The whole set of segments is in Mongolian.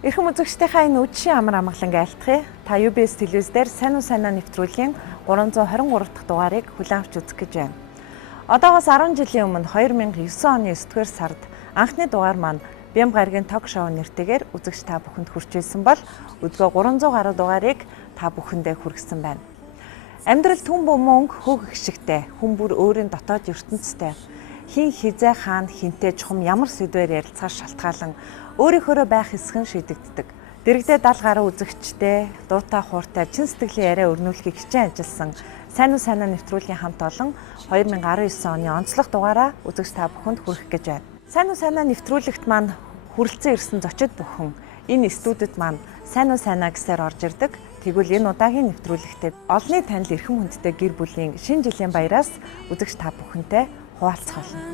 Эрхэм үзэгчдийнхээ энэ үдшийн амар амгалан айлтгая. Та UBS телевизээр сайн уу сайнаа нэвтрүүлгийн 323 дахь дугаарыг хүлээн авч үзэх гэж байна. Одоогоос 10 жилийн өмнө 2009 оны 9-р сард анхны дугаар маань Бям гарагийн ток шоу нэртэйгээр үзэгч та бүхэнд хүрч ирсэн бол өдгөө 300 гаруй дугаарыг та бүхэндээ хүргэсэн байна. Амьдрал түн бүү мөнгө хөөх гიშгтэй, хүн бүр өөрийн дотоод ертөнцтэй. Хин хизээ хаана хинтээ чухам ямар сэдвээр ярилцахаар шалтгаалan өөрийнхөө байх хэсгэн шийдэгддэг. Дэрэгдээ 70 гаруй үзэгчтэй, дуутай хууртай чин сэтгэлийн яриа өрнүүлэхийг хичээн ажилласан сайн уу сайнаа нэвтрүүлгийн хамт олон 2019 оны онцлог дугаараа үзэгч та бүхэнд хүргэх гэж байна. Сайн уу сайнаа нэвтрүүлэгт маань хүрэлцэн ирсэн зочид бүхэн энэ студид маань сайн уу сайнаа гэсээр орж ирдэг. Тэгвэл энэ удаагийн нэвтрүүлэгтээ олонний танил эрхэм хүндтэй гэр бүлийн шинэ жилийн баяраас үзэгч та бүхэнтэй хуваалцах болно.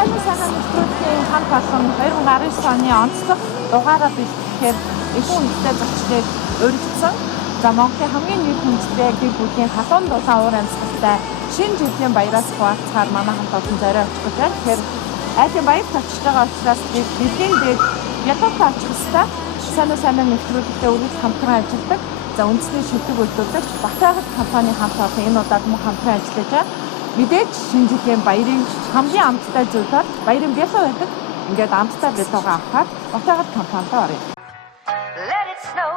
Сайн уу сайнаа нэвтрүүлгийн хамт олон 2019 оны онцлог дугаараа бэлтгэхээр эрхэм хүндтэй зочдыг урьдчилсан. За Монголын хамгийн нийт хүндтэй гэр бүлийн халуун дулаан уур амьсгалтай шинэ жилийн баяраас хуваалцахаар манай хамт олон зорио очих гэж байна. Тэгэхээр айлын баярт очиж байгаа учраас бид бэлгийн дээд ятатаа очих хэвээр сайн уу сайнаа нэвтрүүлэгтээ үргэлж хамтран ажилладаг. За үндэсний шилдэг үйлдвэрлэгч баатар компани хамт олон энэ удаад мөн хамтран ажиллаж байна. Мэдээж шинэ жилийн баярын хамгийн амттай зүйл бол баярын бялуу байдаг. Ингээд амттай бялуугаа авахад баатар компанид орё. Let it snow,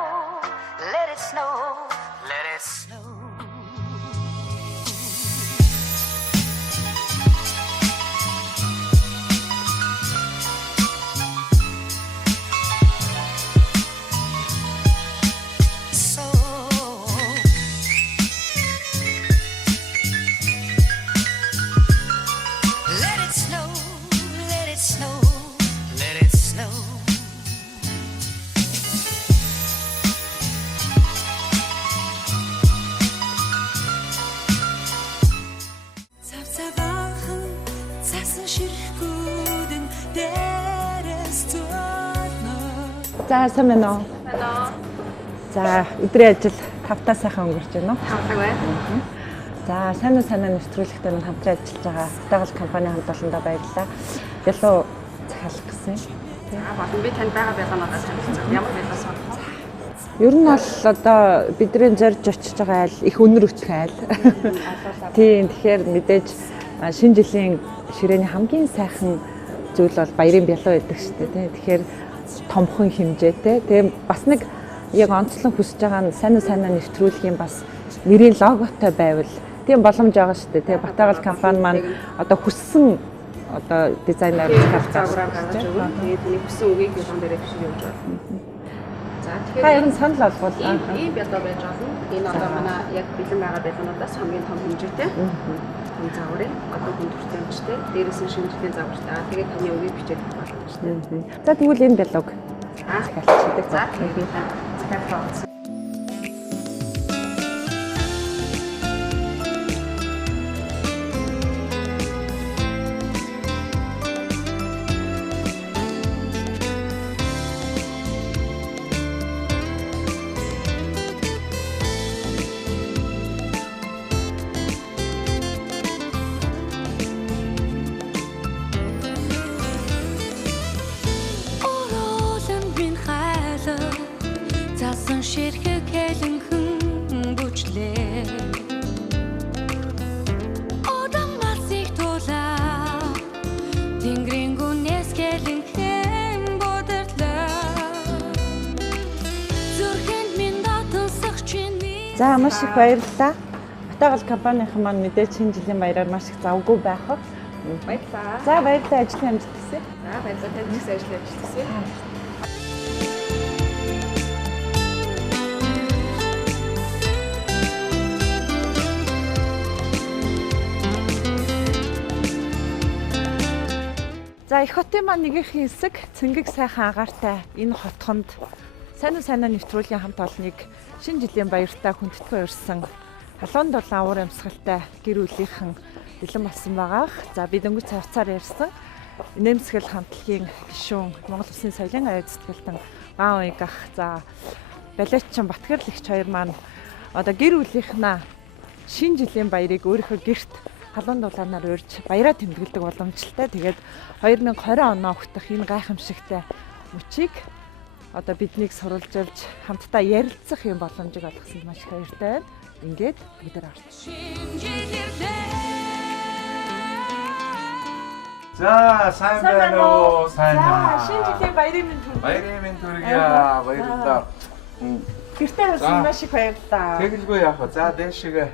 let it snow, let it snow. За сайн байна уу? За өдрийн ажил тавтаа сайхан өнгөрч байна уу? Тавтаг байна. За сайн уу сайнаа нэвтрүүлэгтээ мань хамтран ажиллаж байгаа Баатар компани хамт олондоо баярлалаа. Бялуу захиалах гэсэн. Болон би танд байгаа бялуунаас ажилласан. Ямар бялуу сонгох? Ер нь бол одоо бидний зорж очиж байгаа айл их өнөр өчх айл. Тийм тэгэхээр мэдээж шинэ жилийн ширээний хамгийн сайхан зүйл бол баярын бялуу байдаг шүү дээ. Тэгэхээр томхон хэмжээтэй. Тэгээ бас нэг яг онцлон хүсэж байгаа нь сайн уу сайнаа нэвтрүүлгийн бас нэрийн логотой байвал тийм боломж байгаа шүү дээ. Тэгээ Баатар компани маань одоо хүссэн одоо дизайнер загвараар гаргаж өгнө. Тэгээд миний хүссэн үгийг бялуун дээр бичиж өгч байна. За тэгэхээр ер нь санал болгоул. Ийм бялуу байж болно. Энэ одоо манай яг бэлэн байгаа бялуунуудаас хамгийн том хэмжээтэй. Том загварын одоо хүндүртэй амжтай. Дээрээс нь шинжлэлийн загвартай. Тэгээд таны үгийг бичиж өгөх боломжтой. За тэгвэл энэ бялууг захиалчихдаг. За би захиалсан. За маш их баярлалаа. Баатар компанийн маань мэдээж шинэ жилийн баяраар маш их завгүй байх ба. Баярлалаа. За баярлалаа, ажлын амжилт хүсье. За баярлалаа, танд их ажлын амжилт хүсье. За их хотын маань нэгэн хэсэг цэнгэг сайхан агаартай энэ хотхонд сайн уу сайнаа нэвтрүүлгийн хамт олныг шинэ жилийн баяртай хүндэтгэн урьсан халуун дулаан уур амьсгалтай гэр бүлийнхэн бэлэн болсон байгаа. За бид өнгөрсөн цавцаар ярьсан инээмсгэл хамтлагийн гишүүн Монгол Улсын соёлын аяа зүтгэлтэн Гаан Уйг ах за балетчин Батгэрлагч хоёр маань одоо гэр бүлийнхнаа шинэ жилийн баярыг өөрийнхөө гэрт халуун дулаанаар урьж баяраа тэмдэглэдэг боломжтой. Тэгээд 2020 оноо өгдөх энэ гайхамшигтай мөчийг одоо биднийг сурвалжилж хамтдаа ярилцах юм боломжийг олгосонд маш их баяртай байна. Ингээд бид нар орч. За сайн байна уу? Сайн аа. Шинэ жилийн баярын мэнд хүргэе. Баярын мэнд хүргэе. Баярлалаа. Гэртээ ирсэн маш их баярлалаа. Тэгэлгүй яах вэ? За дээшгээ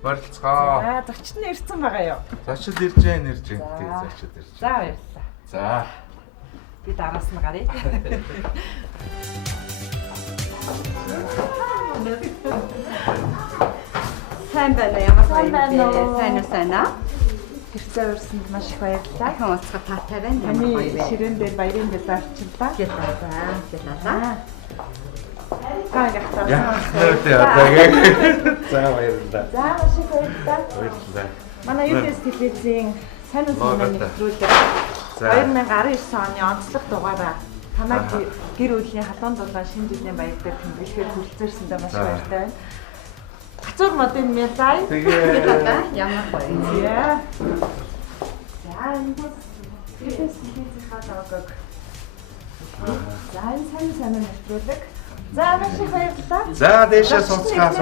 барилцгаа. За зочид нь ирсэн байгаа юу? Зочид ирж байна. Зочид ирж. За баярлалаа. За. Бид араас нь гарыг. Сайн байна ямар баяр. Сайн аа. Гэртээ ирсэнд маш их баярлалаа. Хэн уцгаа таатай байна. Таны ширээн дээр баярын дээл орчиллаа. Гэлээ. Гайхалтай. За баярлалаа. За маш их баярлалаа. Баярлалаа. Манай UBS телевизийн сайн уу нэвтрүүлэг 2019 оны онцлог дугаараа танай гэр бүлийн халуун дулаан шинэ жилийн баяр дээр тэмдэглэхээр хүрэлцээрсэндээ маш баяртай байна. Гацуур модын мэлай. Тэгээ ямар баяр. За энэ UBS телевизийн хаалгаг. За энэ сайн нэвтрүүлэг. За маш их баярлалаа. За дээшээ сууцгаа.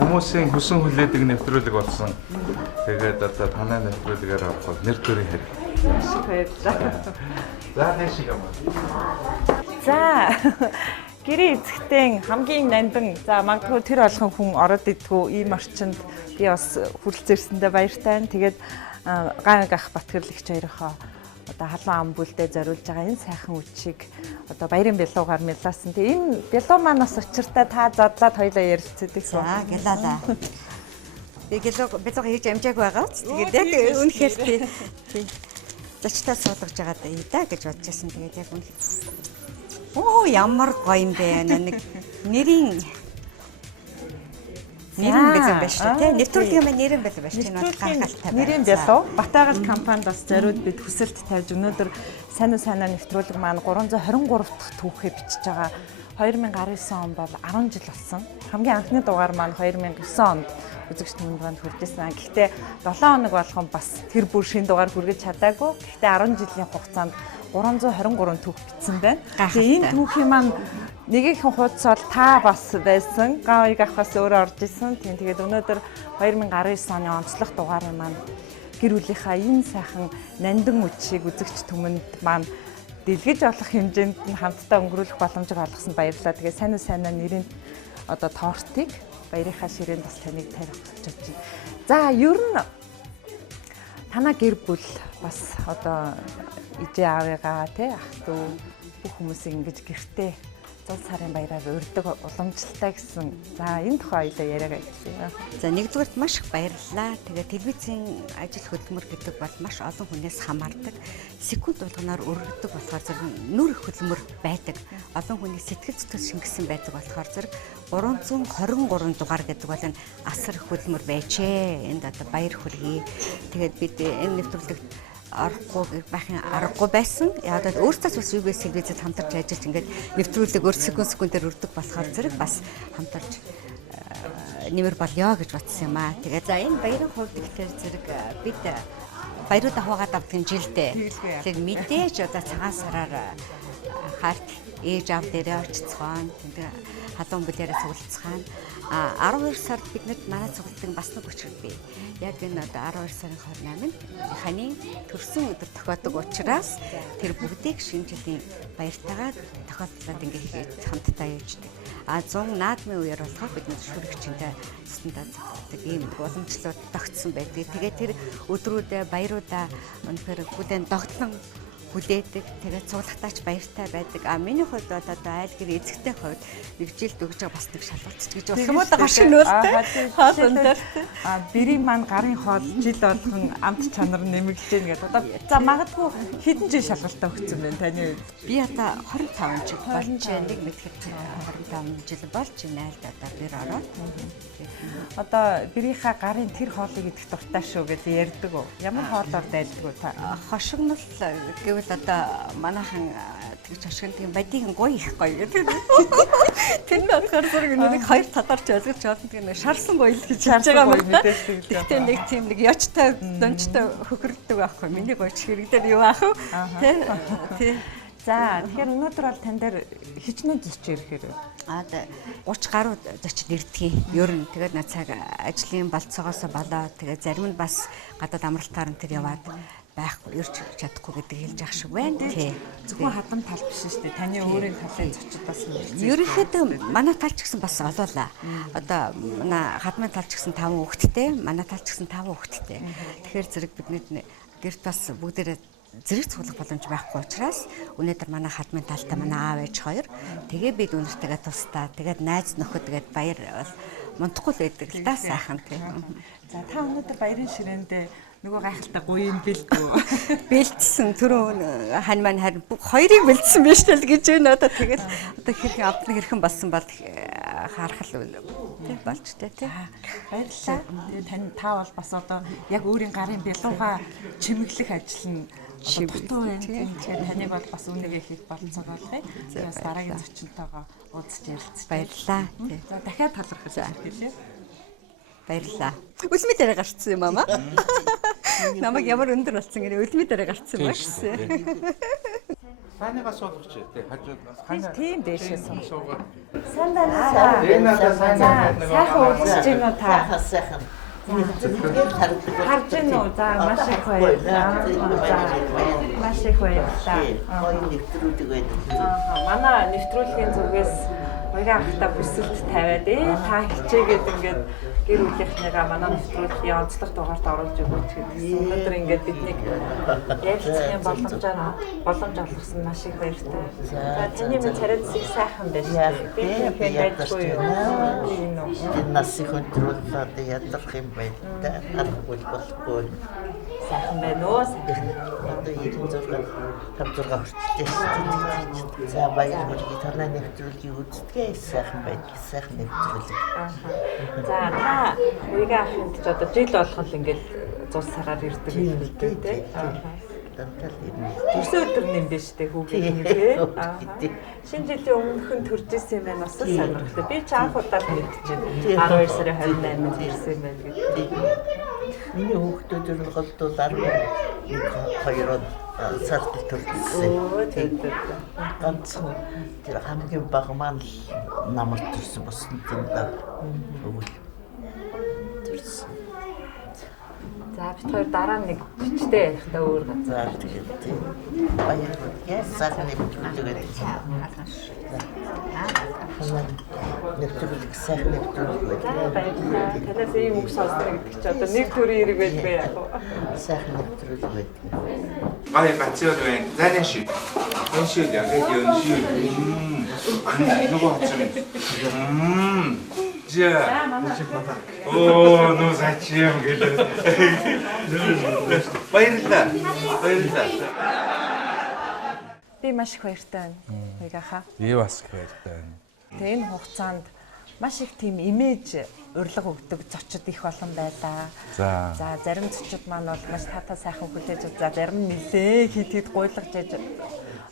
Хүмүүсийн хүсэн хүлээдэг нэвтрүүлэг болсон. Тэгээд одоо танай нэвтрүүлгээр авах нэр төрийн хэрэг. Маш их баярлалаа. За дээшээ юм. За гэрийн эзэгтэн хамгийн нандин за магадгүй тэр болгон хүн ороод идэггүй ийм орчинд би бас хүрэлцээрсэндээ баяртай байна. Тэгээд Гаан Уйг ах Батгэрлагч хоёроо одоо халуун ам бүлдээ зориулж байгаа энэ сайхан үчиг одоо баярын бялуугаар мэлаасан. Тэгээ энэ бялуу маань бас учиртай та задлаад хоёлаа ярилцдаг шүү. За гэлалаа. Би бялуу хийж амжааг байгаа. Тэгээд яг үнэхээр тий. Зочтой суулгаж байгаа да гэж бодож байсан. Тэгээд яг үнэхээр оо ямар гоё юм бэ. Нэг нэрийн бэлэн байж таа тий. Нэвтрүүлгийн маань нэрийн бэлэн байж чинь бол гайхалтай байна. Нэрийн бялуу Батагал компанид бас зориуд бид хүсэлт тавьж өнөөдөр сайн нэвтрүүлэг маань 323 дахь түүхээ бичиж байгаа. 2019 он бол 10 жил болсон. Хамгийн анхны дугаар маань 2009 онд үзэгч түмэнд хүрдээсэн. Гэхдээ 7 хоног болгон бас тэр бүр шинэ дугаар хүргэж чадаагүй. Гэхдээ 10 жилийн хугацаанд 323 түүх бичсэн байна. Тэгээ энэ түүхийн маань нэгийнхэн хуудас бол та бас байсан. Гаан Уйг ах бас өөрөө орж исэн. Тэгээд өнөөдөр 2019 оны онцлог дугаарын маань гэр бүлийнхаа энэ сайхан нандин үчиг үзэгч түмэнд маань дэлгэж олох хэмжээнд нь хамтдаа өнгөрүүлэх боломжийг олгосонд баярлалаа. Тэгээ сайн нэрийн одоо тортыг баярынхаа ширээнд бас таныг тарих гэж бодож байна. За ер нь танаа гэр бүл бас одоо ижээ аавыгаа тий ах トゥ бүх хүмүүсийг ингэж гэртээ зул сарын баяраар урьдаг уламжлалтай гэсэн. За энэ тухай хоёлаа яриагаа хэлье. За нэгдүгээрт маш их баярлалаа. Тэгээ телевизийн ажил хөдөлмөр гэдэг бол маш олон хүнээс хамаардаг. Секунд болгоноор өргөдөг болохоор зэрэг нүр хөдөлмөр байдаг. Олон хүний сэтгэл зүтгэл шингэсэн байдаг болохоор зэрэг 323 дугаар гэдэг бол энэ асар их хөдөлмөр байжээ. Энд одоо баяр хүргэе. Тэгээд бид энэ нэвтрүүлэгт орохгүй байхын аргагүй байсан. Яг л өөртөө бас UBS телевизэд хамтарч ажиллаж ингээд нэвтрүүлэг өөр секундээр өрдөг болохоор зэрэг бас хамтарч нэмэр болёо гэж бодсон юм аа. Тэгээд за энэ баярын хувьд ихтэй зэрэг бид баяруудаа хаваагаад авдаг жилдээ. Тэгээд мэдээж одоо цагаан сараар харт ээж аав дээрээ очицгаан. Тэгээд халуун бүлээрээ цуглацгаан. 12 сард биднэрт манай цуглалтын бас нэг өчр бий. Яг энэ одоо 12 сарын 28-нд ханы төрсөн өдөр тохиодог учраас тэр бүгдийг шинэ жилийн баяртайгаар тохиолдлоод ингээд хамтдаа явждаг. 100 наадмын үеэр болохоор бид нэг шүрэгчтэй цэцэндээ зогтдаг ийм уламжлалууд тогтсон байдаг. Тэгээд тэр өдрүүдээ баяруудаа өнөхөр бүдэн догтлон хүлээдэг. Тэгээд цуглагтаач баяртай байдаг. Миний хувьд бол одоо айл гэр эзэгтэй хувьд нэг жилд өгж байгаа бас нэг шалгалтч гэж болох юм уу да хашиг нөлттэй. Хоол өндөр. Бэрийн маань гарын хоол жил болгон амт чанар нэмэгдэж гэнэ гэдэг. Одоо за магадгүй хэдэн жил шалгалтаа өгсөн бэ таны үед? Би одоо 25 жил болж нэг мэдхэд 25 жил болж айлд одоо бэр ороод. Одоо бэрийнхаа гарын тэр хоолыг идэх дуртай шүү гэж ярьдаг уу? Ямар хоолоор дайлдаг уу та? Хошигнол гэвэл одоо манайхан тэгж хошигн тийм бадийн гоё их гоё гэдэг. Тэр нь болохоор зэрэг нэг хоёр талаарч ойлгож болно. Тэгээ нэг шарсан гоё л гэж харж байгаа юм мэдээлэл. Гэхдээ нэг тийм нэг ёчтой дончтой хөхөрдөг байхгүй. Миний гоёч хэрэгдэр юу аах вэ? Тий. За тэгэхээр өнөөдөр бол тань дээр хичнээн зочин ирэхээр 30 гаруй зочин ирдгийг. Ер нь тэгээд над цаг ажлын болцоогоос болоод тэгээд зарим нь бас гадаад амралтаар нь тэр яваад байхгүй ирж чадахгүй гэдэг хэлж ах шиг байна. Тий. Зөвхөн хадам тал биш шүү дээ. Таны өөрийн талын зочид бас ерөнхийдөө манай тал ч гэсэн бас олуулаа. Одоо манай хадмын тал ч гэсэн 5 хүүхэдтэй, манай тал ч гэсэн 5 хүүхэдтэй. Тэгэхээр зэрэг бидний гэрт бас бүгдээрээ зэрэг цуглах боломж байхгүй учраас өнөөдөр манай хадмын талтай манай аав ээж хоёр тэгээ бид өнөртэйгээ тусдаа тэгээд найз нөхөд тэгээд баяр бол мунтахгүй л байдаг л да сайхан тийм. За та өнөөдөр баярын ширээндээ нөгөө гайхалтай гуйн бэлдүү. Бэлдсэн түрүүн хань маань харин хоёрыг бэлдсэн биш тэл гэж байна одоо тэгэл одоо хэрхэн амтны хэрхэн болсон бол харах л тийм болж тээ тийм. Баярлалаа. Тэгээд тань та бол бас одоо яг өөрийн гарын бялууга чимэглэх ажил нь дутуу байна. Тэгэхээр таныг бол бас үнэгээ хийх болцоогоолгоё. Бас дараагийн зочинтойгоо уулзч ярилцсан. Баярлалаа. За дахиад талархал хэлье. Баярлалаа. Үлмий дээр гарцсан юм аа. Намайг ямар өндөр болсон гэнэ үлмий дээр гарцсан юм байна. Ханаас суулгач тий хажууд тийм дэшээ суугаад. Сайн байна. Сайхан уулзч гинөө та. Сайхан. Харж гинөө за маш их баярлалаа. Маш их баярлалаа. Гоё нэвтрүүлэг байдаг. Манай нэвтрүүлгийн зүгээс хоёрын ахта бүсэлт тавиад та хичээгээд ингээд гэр бүлийнхнийгаа манай нэвтрүүлгийн онцлог дугаарт оруулж өгөөч гэсэн. Өнөөдөр ингээд биднийг ярилцахын боломж олгосон маш их баяртай. За чиний минь царайц их сайхан байна. Би байдгүй юу? Энэ насыг өндрүүлээд ядрах юм байна. Аргагүй болохгүй. Сайхан байна уу? Одоо 96 56 хүртэл. За баяр хүргэе. Танай нэвтрүүлгийг үздэгээ сайхан байна. Сайхан нэвтрүүлэг. За та үеийн ахынд ч одоо жил болгол ингээд зус сараар ирдэг юм л дээ тий. Дантал ирнэ. Төрсөн өдөр нэм биш үү хүүхэд тий. Шинэ жилийн өмнөх нь төрж исэн юм байна бас сонирхолтой. Би ч анх удаа мэдчихэв. 12 сарын 28-нд ирсэн юм байна гэдэг. Миний хүүхдүүд нь голдол 11-2-оор сард төрсөн. Ганцхан тэр хамгийн бага маань намар төрсөн болсон юм да. Өвөл төрсөн. За бид хоёр дараа нэг бичтэй ярихтаа өөр газар. За тэгээд баяр хүргэе. Сайхан нэвтрүүлэг нэвтрүүлэг сайхан нэвтрүүлэг. Баярлалаа. Танаас ийм үг сонсноо гэдэг чи одоо нэг төрийн хэрэг байдгүй яах вэ? Сайхан нэвтрүүлэг байдаг. Гай гацээр байна. Зайны шиг. Энэ шиг яг энэ шиг. Нөгөө хацсан. За. Оо, ну зачем гэдэг. Баярлалаа. Баярлалаа. Би маш их баяртай байна. Уягааха. Би бас их баяртай байна. Тэгээ энэ хугацаанд маш их тийм имиж урилга өгдөг зочид их олон байлаа. За зарим зочид маань бол маш таатай сайхан хүлээж авч, за зарим нь нэлээ хит гуйлгаж яж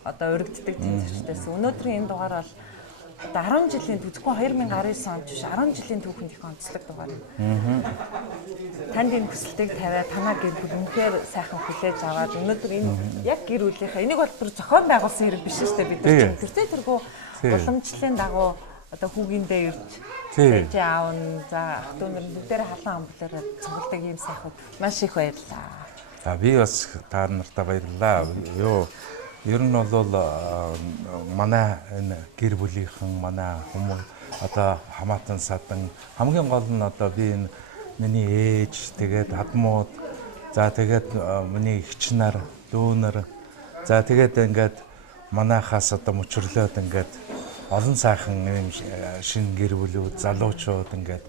одоо өргөддөг тийм зочдоос. Өнөөдрийн энэ дугаар бол одоо 10 жилийн зүггүй 2019 онд биш 10 жилийн түүхэнд их онцлог дугаар. Танд энэ хүсэлтийг тавиад танаа гэр бүл үнэхээр сайхан хүлээж аваад өнөөдөр энэ яг гэр бүлийнхаа энийг бол бүр зохион байгуулсан хэрэг биш шүү дээ бид нар. Тэрхүү уламжлалын дагуу одоо хүүгиндээ ирж ээж аав нь за ах дүү нар бүгдээрээ халаан амблаараа цугладаг ийм сайхан маш их баярлалаа. За би бас та нартай баярлалаа. Ер нь бол манай энэ гэр бүлийнхэн манай хүмүүс одоо хамаатан садан хамгийн гол нь одоо би энэ миний ээж тэгээд хадмууд за тэгээд миний эгч нар дүү нар За тэгээд ингээд манайхаас одоо мөчрлөөд ингээд олон сайхан юм шинэ гэр бүлүүд, залуучууд ингээд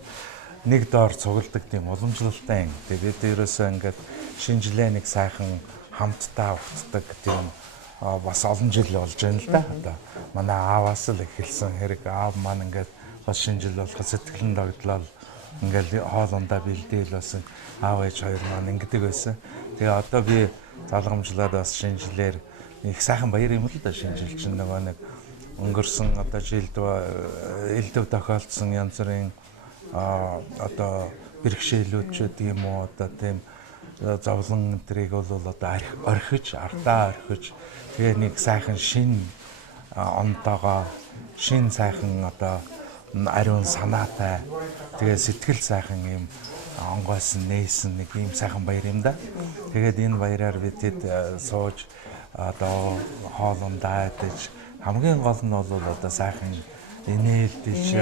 нэг доор цугладаг тийм уламжлалтай. Тэгээд ерөөсөө ингээд шинжилгээ нэг сайхан хамтдаа уцдаг тийм бас олон жил болж байна л да. Одоо манай ааваас л эхэлсэн хэрэг аав маань ингээд бас шинжил болоход сэтгэлэн догтлол ингээд хоолундаа бэлдээл бас аав ээж хоёр маань ингэдэг байсан. Тэгээ одоо би залгамжлаад бас шинжилээр их сайхан баяр юм л да. Шинжил чинь нөгөө нэг өнгөрсөн одоо жилд элдв тохиолдсон янз бүрийн одоо бэрхшээлүүд ч гэдэм үү одоо тийм зовлон энтрийг бол одоо орхиж ардаа орхиж тэгээ нэг сайхан шин онтоогоо шин сайхан одоо ариун санаатай тэгээ сэтгэл сайхан юм онгойсон нээсэн нэг юм сайхан баяр юм да. Тэгээд энэ баяраар бидэд сууж одоо хоолундаа идэж хамгийн гол нь бол одоо сайхан инээлдэж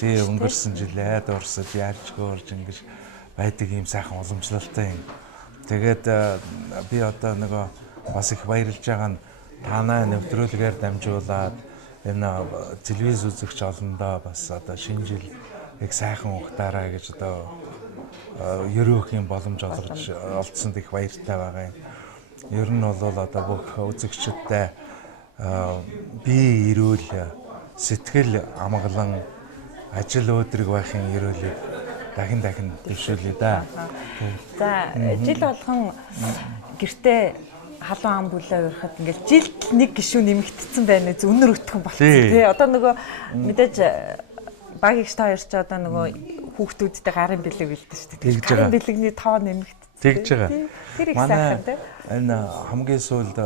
тий өнгөрсөн жилээ дурсаж ярьж хөөрж ингэж байдаг юм сайхан уламжлалтай юм. Тэгээд би одоо нөгөө бас их баярлж байгаа нь танай нэвтрүүлгээр дамжуулаад энэ телевиз үзэгч олондоо бас одоо шинэ жил их сайхан ухтаараа гэж одоо ерөөх юм боломж олдсонд их баяртай байгаа юм. Ер нь бол одоо бүх үзэгчдтэй бие эрүүл сэтгэл амгалан ажил өдрөг байхын ерөөлийг дахин дэвшүүлье да. За жил болгон гэртээ халуун ам бүлээ өрхөд ингээл жилд нэг гишүүн нэмэгдсэн байна үз өнөр өтгөн болчихсон тий. Одоо нөгөө мэдээж багийнч та хоёр ч одоо нөгөө хүүхдүүдтэй гарын бэлэг бэлдэж шүү дээ. Гарын бэлэгний тоо нэмэгдсэн. Тэгж байгаа. Тэр их сайхан тий. Энэ хамгийн сүүлд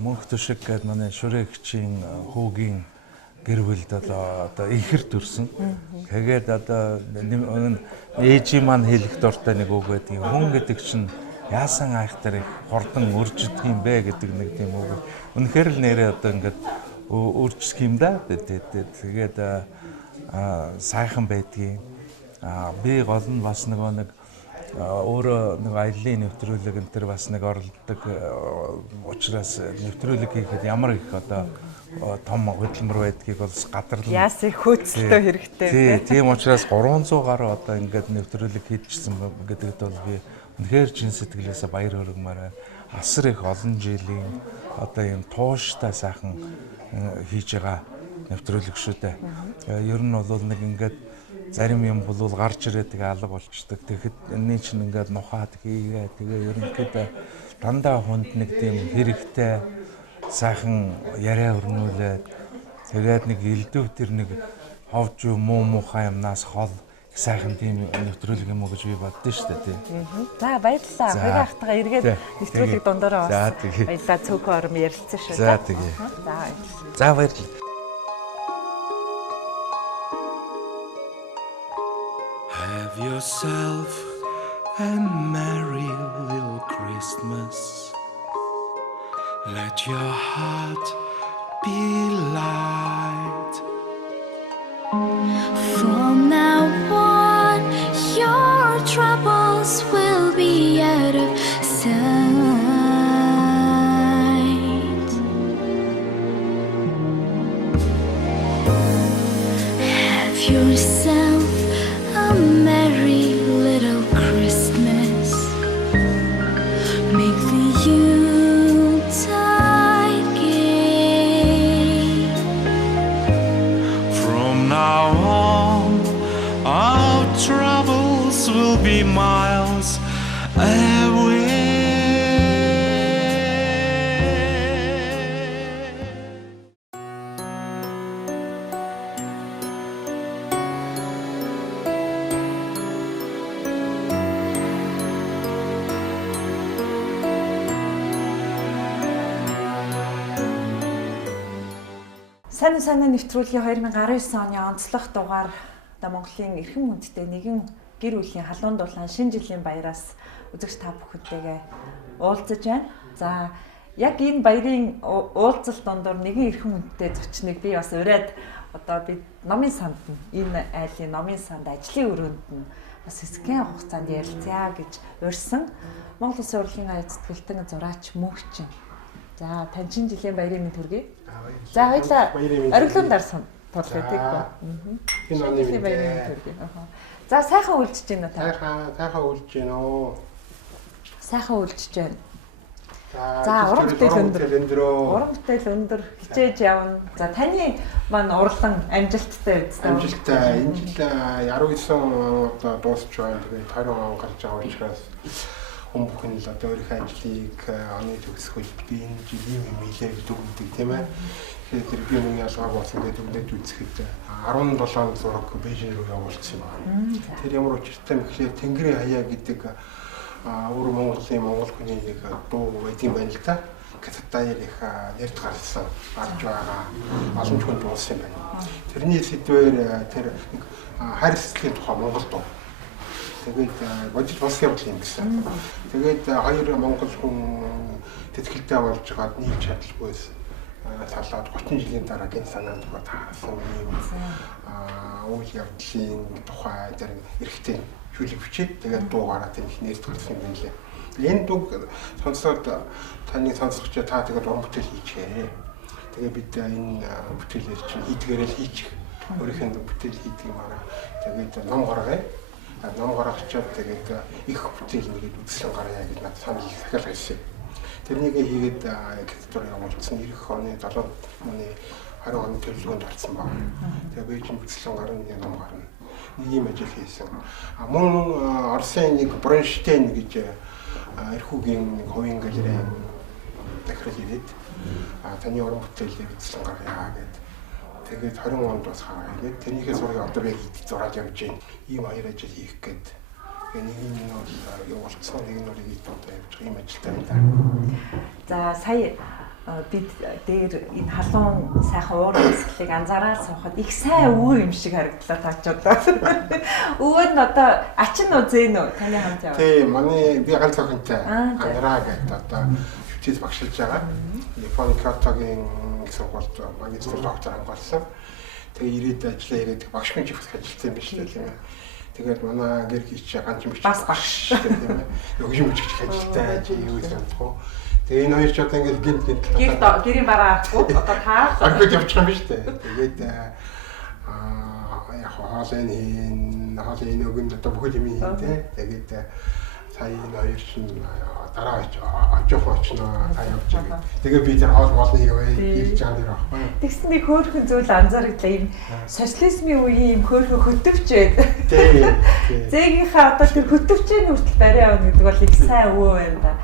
мөнх төшиг гэдэг манай шүрээгчийн хүүгийн гэр бүлд одоо ихэр төрсөн. Тэгээд одоо ээжийн маань хэлэх дуртай нэг үг байдаг. Хүн гэдэг чинь яасан айхтар их хордон өржидэх юм бэ гэдэг нэг тийм үг. Үнэхээр л нэрээ одоо ингээд өржих юм да. Тэгээд сайхан байдгийг. Би гол нь бас нөгөө нэг өөрөө нэг аяллаа нэвтрүүлэг энэ төр бас нэг оролдог учраас нэвтрүүлэг хийхэд ямар их одоо том хөдөлмөр байдгийг бол гадарлан яас их хөөцөлтөө хэрэгтэй тийм учраас 300 гаруй одоо ингээд нэвтрүүлэг хийдчихсэн гэдэгт бол би үнэхээр чин сэтгэлээсээ баяр хүргэмээр асар их олон жилийн одоо юм тууштай сайхан хийж байгаа нэвтрүүлэг шүү дээ. Ер нь бол нэг ингээд зарим юм бол гарч ирээд тэгээ алга болчдөг. Тэгэхэд энэ чинь ингээд нухаад хийгээ тэгээ ерөнхийдөө дандаа хүнд нэг тийм хэрэгтэй сайхан яриа өрнүүлээд тэгээд нэг элдв тэр нэг ховж муу муухай юмнаас хол сайхан тийм нэвтрүүлэг юм уу гэж би боддоо шүү дээ тий. За баярлалаа. Хоёрын ахтайгаа эргээд нэвтрүүлэг дундаараа бас баярлалаа. Цөөхөн ором ярилцсан шүү. За тэгээ. За баярлалаа. Have yourself a merry little Christmas. Let your heart be light. From now on, your troubles will be out of sight. Have yourself a merry little Christmas. Make the Yuletide gay. From now on, our troubles will be miles away. Сайн нэвтрүүлгийн 2019 оны онцлог дугаар одоо Монголын эрхэм хүндтэй нэгэн гэр бүлийн халуун дулаан шинэ жилийн баяраас үзэгч та бүхэнтэйгээ уулзаж байна. За яг энэ баярын уулзалт дондор нэгэн эрхэм хүндтэй зочныг би бас ураад одоо би номын санд энэ айлын номын санд ажлын өрөөнд нь бас хэсгийн хугацаанд ярилцъя гэж урьсан. Монгол Улсын урлагийн аяц сэтгэлтэн зураач мөнхчин За тань шинэ жилийн баярын мэнд хүргэе. За хоёлаа ориглон дарсан тулгай тийггүй. Энэ оны жилийн баярын мэнд хүргэе. За сайхан үлдэж байна уу та? сайхан үлдэж байна уу. Сайхан үлдэж байна. За уран бүтээл өндөр хичээж явна. За таны маань урлан амжилттай үздэй. Амжилттай. Энэ жил 19 одоо дуусч байна. Тэгээд 20 он гарч байгаа учраас бүхэн л одоо өөрийнхөө ажлыг оны төгсгөл би энэ жилийн хэмээлээр дүгнэдэг тийм ээ. Тэгэхээр тэр би миний ялгааг болсон гэдэг дүгнэж үзэхэд 17 зураг Бээжин рүү явуулсан байна. Тэр ямар учиртай вэ гэхээр Тэнгэрийн хаяа гэдэг өөр Монгол хүний нэг дуу байдсан байна л та. Кататаяр их ярьж гарсан гарч байгаа олон хүн дууссан байна. Тэрний сэдвээр тэр хайрцагын тухай Монгол дуу. Тэгээд бодит бос явдал юм гэсэн. Тэгээд хоёр монгол хүн тэтгэлтэй болж байгаад нийлж чадалгүйс талаад 30 жилийн дараа гэн санаанд таарсан юм үйл явдлын тухай дээр эрэгтэй шүлэг бичээд тэгээд дуугаараа тэр их нэрт гарсан юм байна лээ. Энэ дуу сонсоод таны сонсогч та тэгээд уран бүтээл хийчихээ. Тэгээд бид энэ бүтээлээр чинь хийдгээрээ хийчих. Өөрийнхөө бүтээл хийдэг юм аа. Тэгээд ном гаргая. Ном гаргачаад тэгээд их бүтээл нэгэд үзсэн гаргая гэж надад санал захиалга хийсэн. Тэрнийг хийгээд экспорт явуулсан 90 оны 7 оны 20 оны төлөвлөгөөнд орсон баг. Тэгээд Бээжин бүтэлэн гарны ном гарна. Нэг юм ажил хийсэн. Мөн Оросын нэг Бронштейн гэж эрхүүгийн хувийн галерей дахиад ирээд таны уран бүтээлийг үзсэн гаргая гэдэг. Тэгээд 20 онд бас хаа тэгээд тэрнийхээ зургийг одоо яг зураад явж байна. Ийм хоёр ажил хийх гээд. Нэг нь бол явуулсан, нэг нь бол одоо явж байгаа юм ажилтай байна. За сая бид дээр энэ халуун сайхан уур амьсгалыг анзаараад суухад их сайн өвөө юм шиг харагдлаа таачуудаа. Өвөө нь одоо ачин уу зэн үү таны хамт яваа. Тийм, манай би ганц охинтой Андраа гэдэг одоо шүтээс багшилж байгаа. Японы Кёотогийн сургуульд магистр доктор хамгаалсан. Тэгээ ирээд ажиллаа ирээд багш хүн чихс ажилласан юм биш үү тийм ээ. Тэгээд манай гэр хийч ганц юм биш багш тийм ээ. Өгшин бичиж ажилтаа юу гэсэн юм. Тэгээ энэ хоёр ч одоо ингээд гинт гэрийн бараа авахгүй одоо таа аргууд явчих юм биш үү. Тэгээд яг хоолын нөгөн одоо бүхэл юм хийн тий. Тэгээд сая энэ хоёр чинь дараа очих очно та явж байгаа. Тэгээ би тэр хоол болно хийж байгаа нэр аахгүй. Тэгсэн нэг хөөрхөн зүйл анзаарагдлаа юм социализмын үеийн юм хөөрхөн хөтөвч байд. Тий. Зээгийнхаа одоо тэр хөтөвчийн хүртэл барай авна гэдэг бол их сайн өвөө байна да.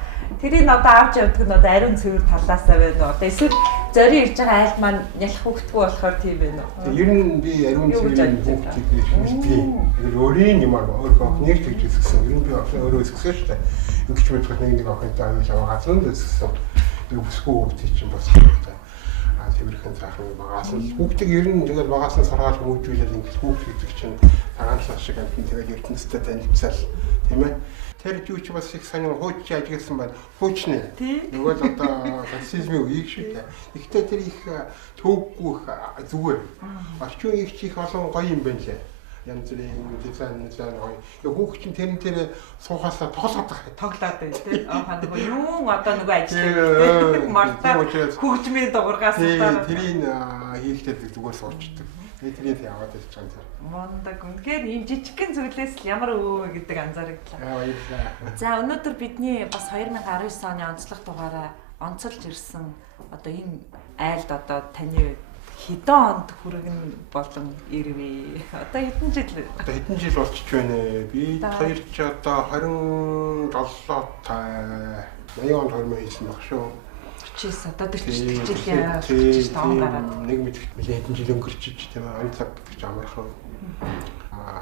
Тэрийг одоо авч явдаг нь одоо ариун цэвэр талаасаа байна уу? Одоо эсвэл зорин ирж байгаа айлд маань нялх хөвгтгүү болохоор тийм байна уу? Ер нь би ариун цэврийн хөвгтгийг мэддэг. Тэгэл өөрийн юм аа өөрөө нэг тэгж өсгсөн. Ер нь би өөрөө өсгсөн шүү дээ. Ингиж мэдэх нэг охинтой аймаг аваад гацсан өсгсөн. Тэгээ бүсгүй хөвгтийг чинь бас тиймэрхэн сайхан багаас нь хүүхдийг ер нь тэгэл багаас нь сургаал хүмүүжүүлэл ингэж хүүхд гэдэг чинь тагаанлах шиг амтэн тэгэл ертөнцтэй танилцал тийм ээ. Тэр юуч бас их сонир хууч ажилласан байна. Хуучны. Нөгөө л одоо фашизмын үеиг шүү дээ. Гэхдээ тэр их төвгүй зүгээр. Орчин үеиг чих олон гоё юм байна лээ. Янз бүрийн дизайн гоё. Яг хүүхд чинь тэр суухаасаа тоглоод байна тийм. Нөгөө юу одоо нөгөө ажиллаж мартаа хөгжмийн дуургаас удаа тэрийг хийхдээ зүгээр суучдаг. Тэрийг яваад ирж байгаа юм. Мондаг үнэхээр энэ жижигхэн зүйлээс л ямар өвөө гэдэг анзаарагдлаа. За өнөөдөр бидний бас 2019 оны онцлог дугаараа онцолж ирсэн одоо энэ айлд одоо таны хэдэн онд хүргэн болон ирвэ? Одоо хэдэн жил? Одоо хэдэн жил болчих байна. Би хоёр ч одоо 27 80 онд хормоо хийсэн баг шүү. 49 одоо 40 жилийн тоон гараад нэг мэдэх хэдэн жил өнгөрчиж тийм ээ онцог гэж амархан.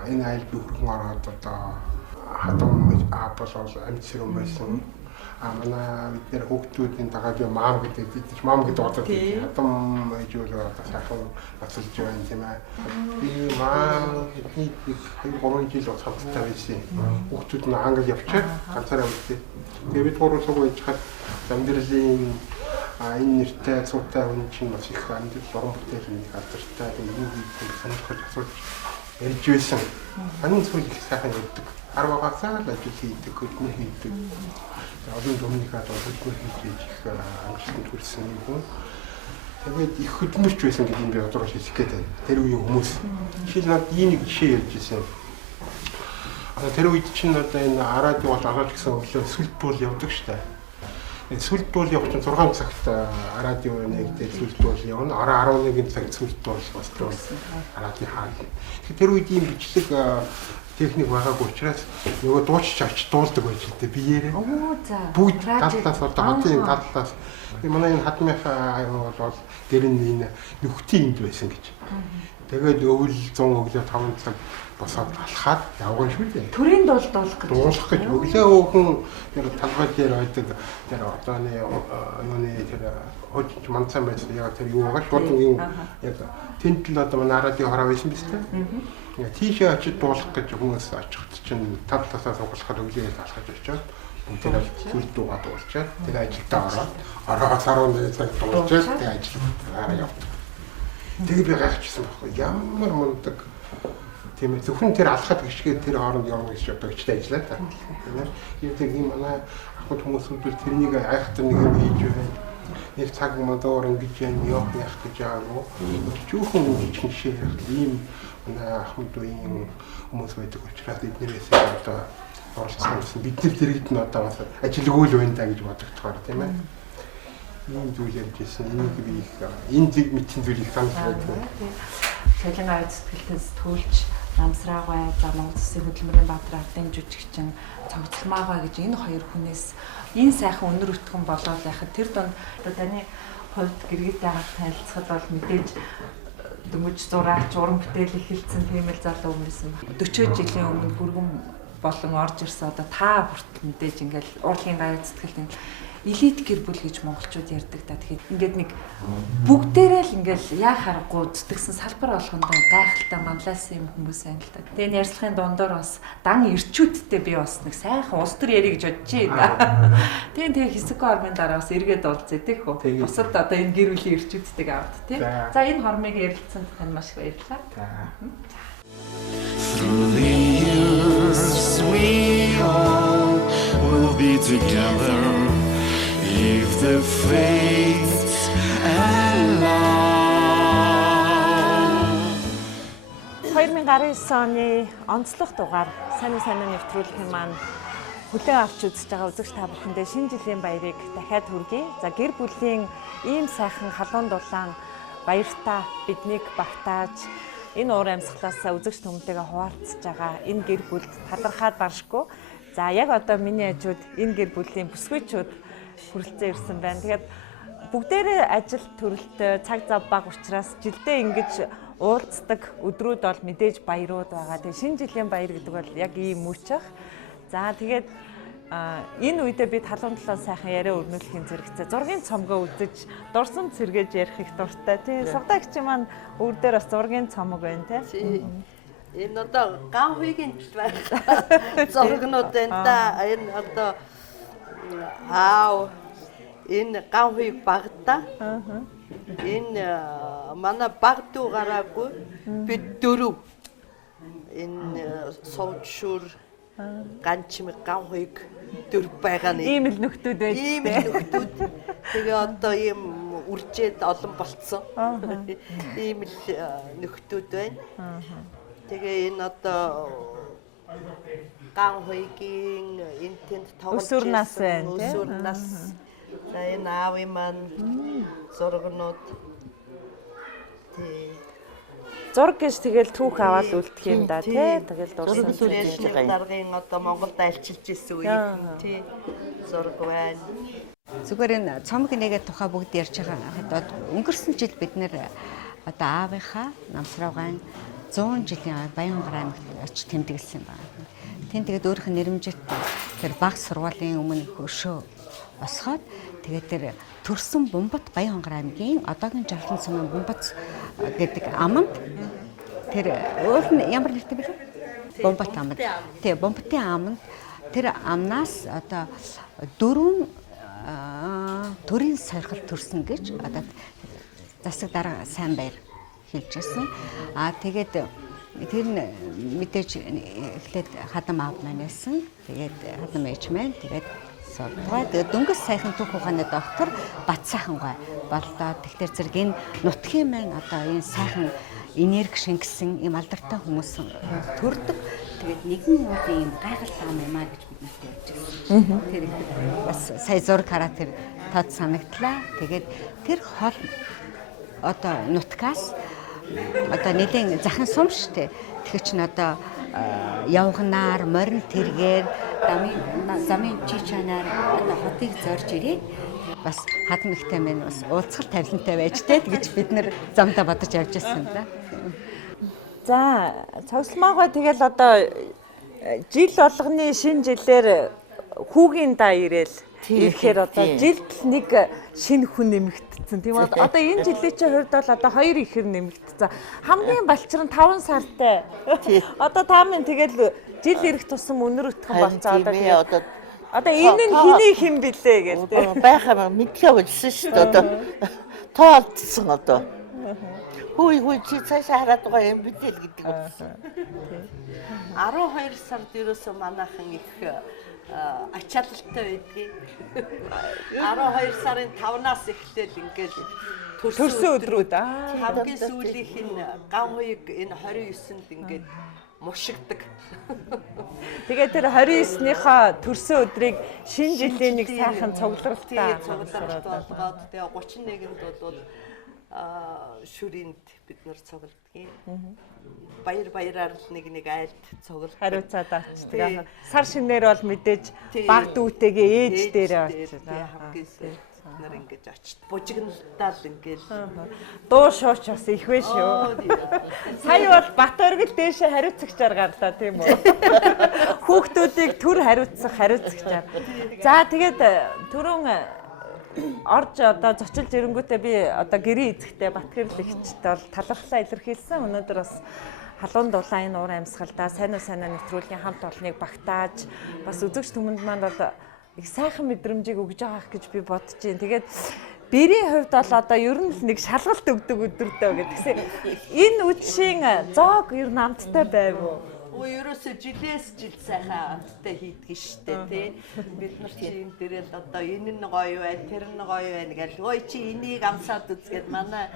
Энэ айл би хүрхэн ороод одоо хадам бол амьд сэрүүн байсан. Манай бид нэр хүүхдүүдийн дагаад маам гэдэг бид маам гэдэг одоо хадам ээжүүл одоо сайхан бацалж байна тийм ээ. Би маам эдний 2-3 жил хамтдаа байсан. Хүүхдүүд нь англи явчихад ганцаараа үлдээ. Тэгээд бид гурав цуг байж хад амьдралын энэ нэртэй цуутай хүн чинь бас их амьдрал уран бүтээлийн алдартай юм юу гэдэг сонирхож асууж ярьж байсан. Анин зүйл их сайхан ярьдаг. 10-аас л ажил хийдэг, хөдөлмөр хийдэг. Олон өмнөхөд хөдөлмөр хийж их амжилтанд хүрсэн юм хүн. Тэгээд их хөдөлмөрч байсан гэдэг юм би одоогоо хэлэх гээд байна. Тэр үеийн хүмүүс. Жишээл над ийм нэг жишээ ярьж ирсэн. Тэр үед чинь одоо энэ радио болж агуулж гэсэн өглөө сүлт буул явдаг штэ. Сүлт буул явах чинь 6 цагт радио нэгдэл сүлт буул явна. 11-ийн цагт сүлт буул босдог. Радио хаа. Тэр үед ийм бичлэг техник байгаагүй учраас нөгөө дуучч авч дуулдаг байж л дээ биеэрээ. Бүгд талаас одоо хотын талаас манай энэ хадмынхаа бол дээр нь энэ нүхтийн энд байсан гэж. Тэгээд өвөл 100 өглөө 5 цаг босоод алхаад явган шүү дээ. Төрийн дуулах гэж. Дуулах гэж өглөө өөхөн тэр талбай дээр байдаг тэр одооны юуны тэр хожиж манцан байсан яг тэр юу байгаа шууд юм яг тэнд л одоо манай радио хараа байсан биз дээ. Тийшээ очиж дуулах гэж хүмүүс очихд чинь тал талаас угалахад өглөөс алхаж очиод бүгдээ зүйл дуугаа дуулчаад тэгээ ажилдаа ороод 11 цаг дуулчаад тэгээ ажилдаа явдаг. Тэгээ би гайхчихсан байхгүй ямар мундаг тийм ээ зөвхөн тэр алхаад гიშгээд тэр хооронд явна гэж одоо өчтэй ажиллаа та. Тийм тийм манай ахмад хүмүүсүүд тэрнийг айхтар нэг юм хийж байна. Нэг цаг модоор ингэж явах гэж байгаагүй. Чүүхэн үжигчин шээ ийм манай ахмадын хүмүүс байдаг учраас эднэрээс одоо оролцсон бид нар дэрэгд нь одоо бас ажилгүй л байна да гэж бодогдохоор тийм ээ. Ийм зүйл ярьж ирсэн. Энийг би их энэ зэг мэдсэн зүйлийг санаж байна. Соёлын аяд сэтгэлдээ сэтгүүлч Намсраа гай за Монгол Улсын хөдөлмөрийн баатар Ардын жүжигчин ЦОГЗОЛМАА гэж энэ хоёр хүнээс энэ сайхан өнөр өтгөн болоод яхад тэр донд одоо таны хувьд гэргийтэй хамт танилцахад бол мэдээж дөнгөж зураач уран бүтээл эхэлсэн тийм л залуу хүмүүс юм. 40 жилийн өмнө бүргэн болон орж ирсэн одоо та хүртэл мэдээж ингээл урлагийн аяд сэтгэлд элит гэр бүл гэж монголчууд ярьдаг та. Тэгэхээр ингээд нэг бүгдээрээ л ингээл яа харахгүй зүтгэсэн салбар болгонд гайхалтай манлайсан юм хүмүүс байна л та. Тэгээ ярьслахын дундор бас дан ирчүүдтэй би бас нэг сайхан улс төр ярих гэж бодож байна. Тэгээ хэсэг хормын дараа бас эргээд уулзъя тийм хөө. Бусад одоо энэ гэр бүлийн ирчүүдтэйг авд тийм. За энэ хормыг ярилцсан тань маш их баярлалаа. Through the years we all will be together. If the fates allow. 2019 оны онцлог дугаар сайн нэвтрүүлгийн маань хүлээн авч үзэж байгаа үзэгч та бүхэндээ шинэ жилийн баярыг дахиад хүргэе. За гэр бүлийн ийм сайхан халуун дулаан баяртаа биднийг багтааж энэ уур амьсгалаас үзэгч хүмүүнтэйгээ хуваалцж байгаа энэ гэр бүлд талархаад баршгүй. За яг одоо миний хажууд энэ гэр бүлийн бүсгүйчүүд хүрэлцэн ирсэн байна. Тэгээд бүгдээрээ ажил төрөлтөө цаг зав бага учраас жилдээ ингэж уулздаг өдрүүд бол мэдээж баярууд байгаа. Тэгээд шинэ жилийн баяр гэдэг бол яг ийм мөчөх. За тэгээд энэ үедээ би талуун талаа сайхан яриа өрнүүлэхийн зэрэгцээ зургийн цомгоо үзэж дурсам цэргэж ярих их дуртай. Тийм сувдагч маань өөр дээр бас зургийн цомог байна тийм. Энэ одоо ган хуйгийн байх зургнууд байна да. Энэ одоо энэ ган хуйг багтаа. Энэ манай багтуу гараагүй бид дөрөв. Энэ сувчур ганчмэг ган хуйг дөрв байгаа нэг. Ийм л нөхдүүд байж тээ. Ийм нөхдүүд. Тэгээ одоо ийм үржээд олон болцсон. Ийм л нөхдүүд байна. Тэгээ энэ одоо ган хуйгийн энэ тэнд тоглож өсвөр нас байна тийм. Өсвөр нас. За энэ аавын маань зургнууд. Тий. Зураг гэж тэгэл түүх аваад үлдэх юм да тий. Тэгэл дурсан зургийн даргын одоо Монголд альчилж ирсэн үед тий зураг байна. Зүгээр энэ цомог нэгэ тухай бүгд ярьж байгаа. Өнгөрсөн жил бид нэр одоо аавынхаа Намсраагаан 100 жилийн Баянгар аймагт очиж тэмдэглэсэн байна. Тэн тэгээд өөрийнх нь нэрмжит тэр баг сургуулийн өмнө хөшөө босгоод тэгээд тэр төрсөн Бумбат Баянгар аймгийн одоогийн Жавлан сумын Бумбат гэдэг аманд тэр өөр нь ямар нэртэй бэ? Бумбат аманд. Тий, Бумбатын аманд тэр амнаас одоо 4 төрийн соёрхолт төрсөн гэж одоо засаг дарга сайн баяр хэлж байсан. Тэгээд Тэр нь мэдээж эхлээд хадам аав маань байсан. Тэгээд хадам ээж маань тэгээд суулгаа. Тэгээд дөнгөс сайхан түүх ухааны доктор Бат сайхан гой боллоо. Тэгэхээр зэрэг энэ нутгийн маань одоо энэ сайхан энерги шингэсэн ийм алдартай хүмүүс төрдөг. Тэгээд нэгэн бол ийм гайхалтай юм аа гэж бид нарт ярьж байсан. Тэр бас сая зураг хараад тэр тод санагдлаа. Тэгээд тэр хол одоо нутгаас одоо нэлийн захын сум штэ. Тэгэхээр чинь одоо явганаар, морин тэргээр, замын чичанаар одоо хотыг зорж ирээд бас хадам ихтэй мэн бас уулзгал тавилантай байж тээ гэж бид нэр замдаа бодож явж байсан да. За, цогцолмаагаа тэгэл одоо жил болгоны шинэ жилээр хүүгийн даа ирээл ирэхээр одоо жилд нэг шинэ хүн нэмэгдсэн тийм үү? Одоо энэ жилийн чинь хувьд бол одоо 2 ихэр нэмэгдсэн. Хамгийн балчир нь 5 сартай. Одоо та минь тэгэл жил ирэх тусам өнөр өтгөн болцоо одоо энэ нь хэний хэн билээ гэж тийм байхаа мэдгээ болсон шүү дээ одоо тоолдсон одоо. Хүй чи цаашаа хараад байгаа юм билээ л гэдэг болсон. 12 сард ерөөсөө манайхан их ачаалттай байдгийг. 12 сарын 5-наас эхлээл ингээд төрсөн өдрүүд хамгийн сүүлийнх нь ган хуйг энэ 29-нд ингээд мушигдаг. Тэгээд тэр 29-ныхоо төрсөн өдрийг шинэ жилийн нэг сайхан цугларалтай болгоод тэгээ 31-нд бол шүринд бид нар цугладаг. Баяраар л нэг айлд цуглал. Хариуцаад авчдаг. Сар шинээр бол мэдээж баг дүүтэйгээ ээж дээрээ очиж хамгийн нар ингэж очиж бужигналдаа л ингээл дуу шууч бас их вэ шүү. Сая бол бат оргил дээшээ хариуцагчаар гарлаа тийм үү? Хүүхдүүдийг төр хариуцагчаар. За тэгээд түрүүн орж одоо зочилж ирэнгүүтээ би одоо гэрээ эзэхтэй Батгэрлагчд бол талархлаа илэрхийлсэн. Өнөөдөр бас халуун дулаан энэ уур амьсгалдаа сайн нэвтрүүлгийн хамт олныг багтааж бас үзэгч түмэнд манд бол их сайхан мэдрэмжийг өгж байгаах гэж би бодож байна. Тэгээд бэрийн хувьд бол одоо ер нь л нэг шалгалт өгдөг өдөрдөө гэдгсэн. Энэ үдшийн зоог ер нь амттай байв уу? Ерөөсөө жилээс жил сайхан амттай хийдэг штэ тий. Бид нар чи энэ дээрэл одоо энэ нь гоё бай, тэр нь гоё байна гэж ой чи энийг амсаад үзгээд манай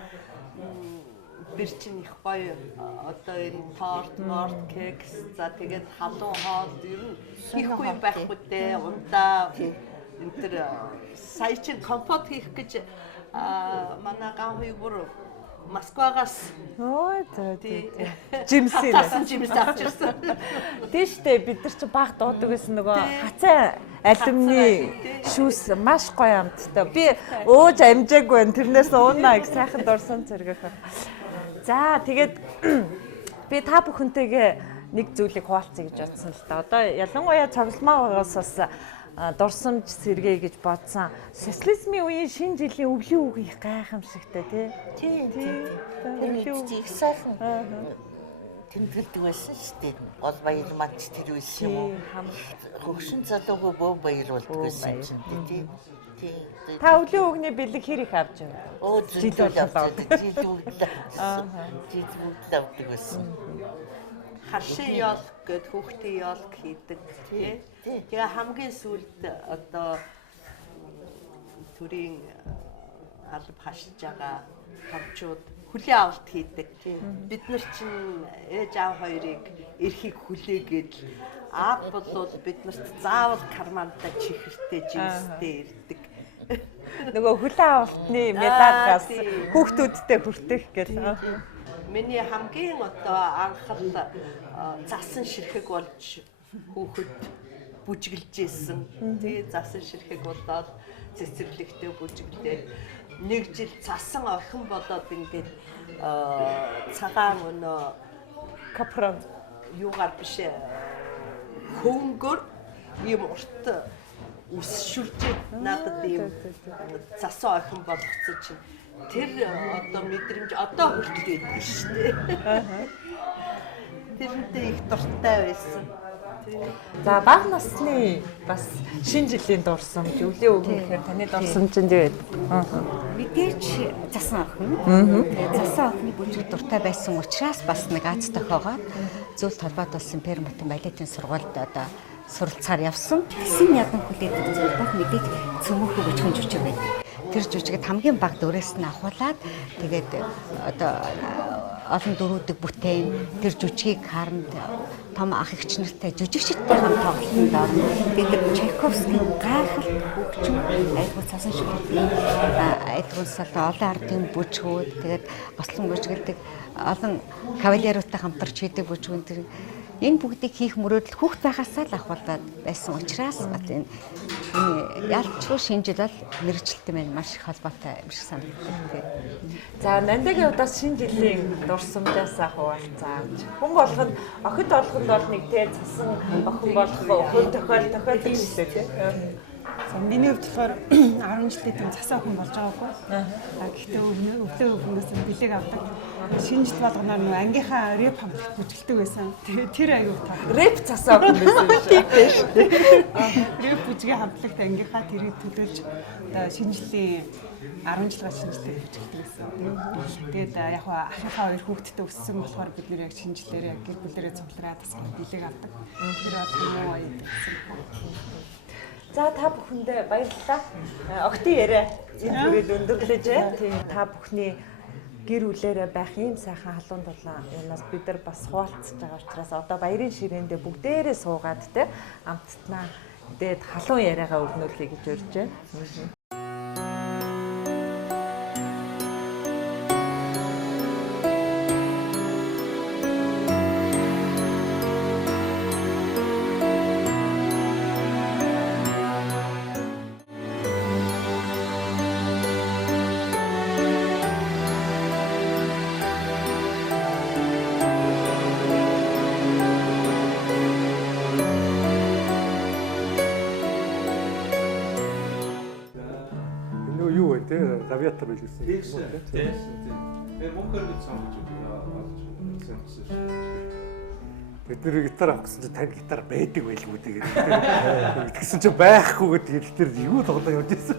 бэр чин их гоё одоо энэ торт, кекс за тэгээд халуун хоол ер нь хийхгүй байхгүй дээ. Ундаа энэ тэр сая чин компот хийх гэж манай ган хуй бүр Москвагаас тий. Жимсээ. Тасан жимс авчирсан. Тийштэй бид нар чи баг дуудаг гэсэн нөгөө хацай алюмины шүүс маш гоё амттай. Би ууж амжаагүй байна. Тэрнээс уунаа их сайхан дурсан зэрэг. За тэгээд би та бүхэнтэйгээ нэг зүйлийг хуваалцъя гэж бодсон л да. Одоо ялангуяа цогцолмаагаас бас дурсамж сэргээ гэж бодсон. Социализмын үеийн шинэ жилийн өвлийн үг их гайхамшигтай тий. Тэр их сайхан тэмдэглэдэг байсан шүү дээ. Гол баяр манд тэр үс юм уу? Хөгшин залуугүй бөө баяр болдог байсан юм тий. Та өвлийн үгний бэлэг хэр их авч байна? Жил авдаг байсан. Харшин ёолк гэд хүүхдийн ёолк хийдэг тий. Тэгээ хамгийн сүүлд одоо төрийн алба хашиж байгаа хавчууд хүлээ авалт хийдэг. Бид нар чинь ээж аав хоёрыг эрхийг хүлээгээд аав бол бид нарт заавал кармантай чихэртэй жимстэй ирдэг. Нөгөө хүлээ авалтны медалгаас хүүхдүүдтэй хүртэх гэдэг. Миний хамгийн одоо анхал засан ширхэг болж хүүхэд бүжиглж ийсэн. Тэгээ засан ширхэг болоод цэцэрлэгтэй бүжиглээ. Нэг жил цасан охин болоод ингээд цагаан өнөө капрон юугаар биш хөнгөр ийм урт үсшүрж надад ийм цасан охин болгоцсон чинь тэр одоо мэдрэмж одоо хүртэл байдаг шүү дээ. Тэрнтэй их дуртай байсан. За бага насны бас шинэ жилийн дурсамж, өвлийн өвгөн гэхээр таны дурсамж нь юу вэ? Мэдээж засан охин. Тэгээд засан охины бүжиг дуртай байсан учраас бас нэг аз тохиогоод зөвлөлт холбоотолсон Пермутын балетын сургуульд одоо суралцаар явсан. Тэсэн ядан хүлээдэг зүйлбах мэдээж цөмөхөө бүжгэн жүжиг байдаг. Тэр жүжигэд хамгийн бага дөрөөс нь авахуулаад тэгээд одоо олон дөрүүдэг бүтээн тэр жүжигийг харанд том ах эгч нартай жүжигчдтэй хамт тоглолтод орно. Тэгээд Чайковскийн гайхалтай хөгжим айдгуул цасан шүлгийн айдгуулсал олон ардын бүжгүүд тэгээд гослон бүжгэлдэг олон кавалеруудтай хамтарч хийдэг бүжгүүн тэр энэ бүгдийг хийх мөрөөдөл хүүхд байгаасаа л ахвалдаад байсан учраас одоо энэ ялчгүй шинжил бол мэрэгчлэлтэй маань маш их холбоотой юм шиг санагддаг. За Нандагийн удаас шинэ жилийн дурсамжаас хуваалцааж. Хүн болгонд охид олгонд бол нэг тэ цасан охин болох хүн тохиолдож шүү дээ. За миний хувьд болохоор 10 жилдээ тийм цасан охин болж байгаагүй. Гэхдээ өвлөө өвгнөөс бэлэг авдаг. Шинэ жил болгоноор нэг ангийнхаа рэп хамтлагт бүжгэлдэг байсан. Тэгээ тэр аягүй таа. Рэп цасан охин байсан тийм биш. Рэп бүжгийн хамтлагт ангийнхаа тэрийг төлөөлж одоо шинэ жилийн 10 жилийн шинэ жилээр бүжгэлдэг байсан. Тэгээд яг ахынхаа хоёр хүүхэдтэй өссөн болохоор бид нэр яг шинэ жилээр яг гэр бүлэрээ цуглараа тасгал бэлэг авдаг. Тэр бол хамгийн гоё байсан. За та бүхэндээ баярлалаа. Октын яриа энэ бүрээд өндөрлөж байна. Тийм та бүхний гэр бүлээрээ байх ийм сайхан халуун дулаан юунаас бид нар бас хуваалцж байгаа учраас одоо баярын ширээндээ бүгдээрээ суугаад те амттнаа дээд халуун яриагаа өрнүүлэе гэж урьж байна. Баатар биш гэсэн. Тийм. Тэр мөнхөр гэж сонгож байна. Бид нэр гитар авах гэсэн чинь тань гитар байдаг байлгүй тэгээд тэгсэн чинь байхгүй гэдэг тэр юу тоглоо явж ирсэн.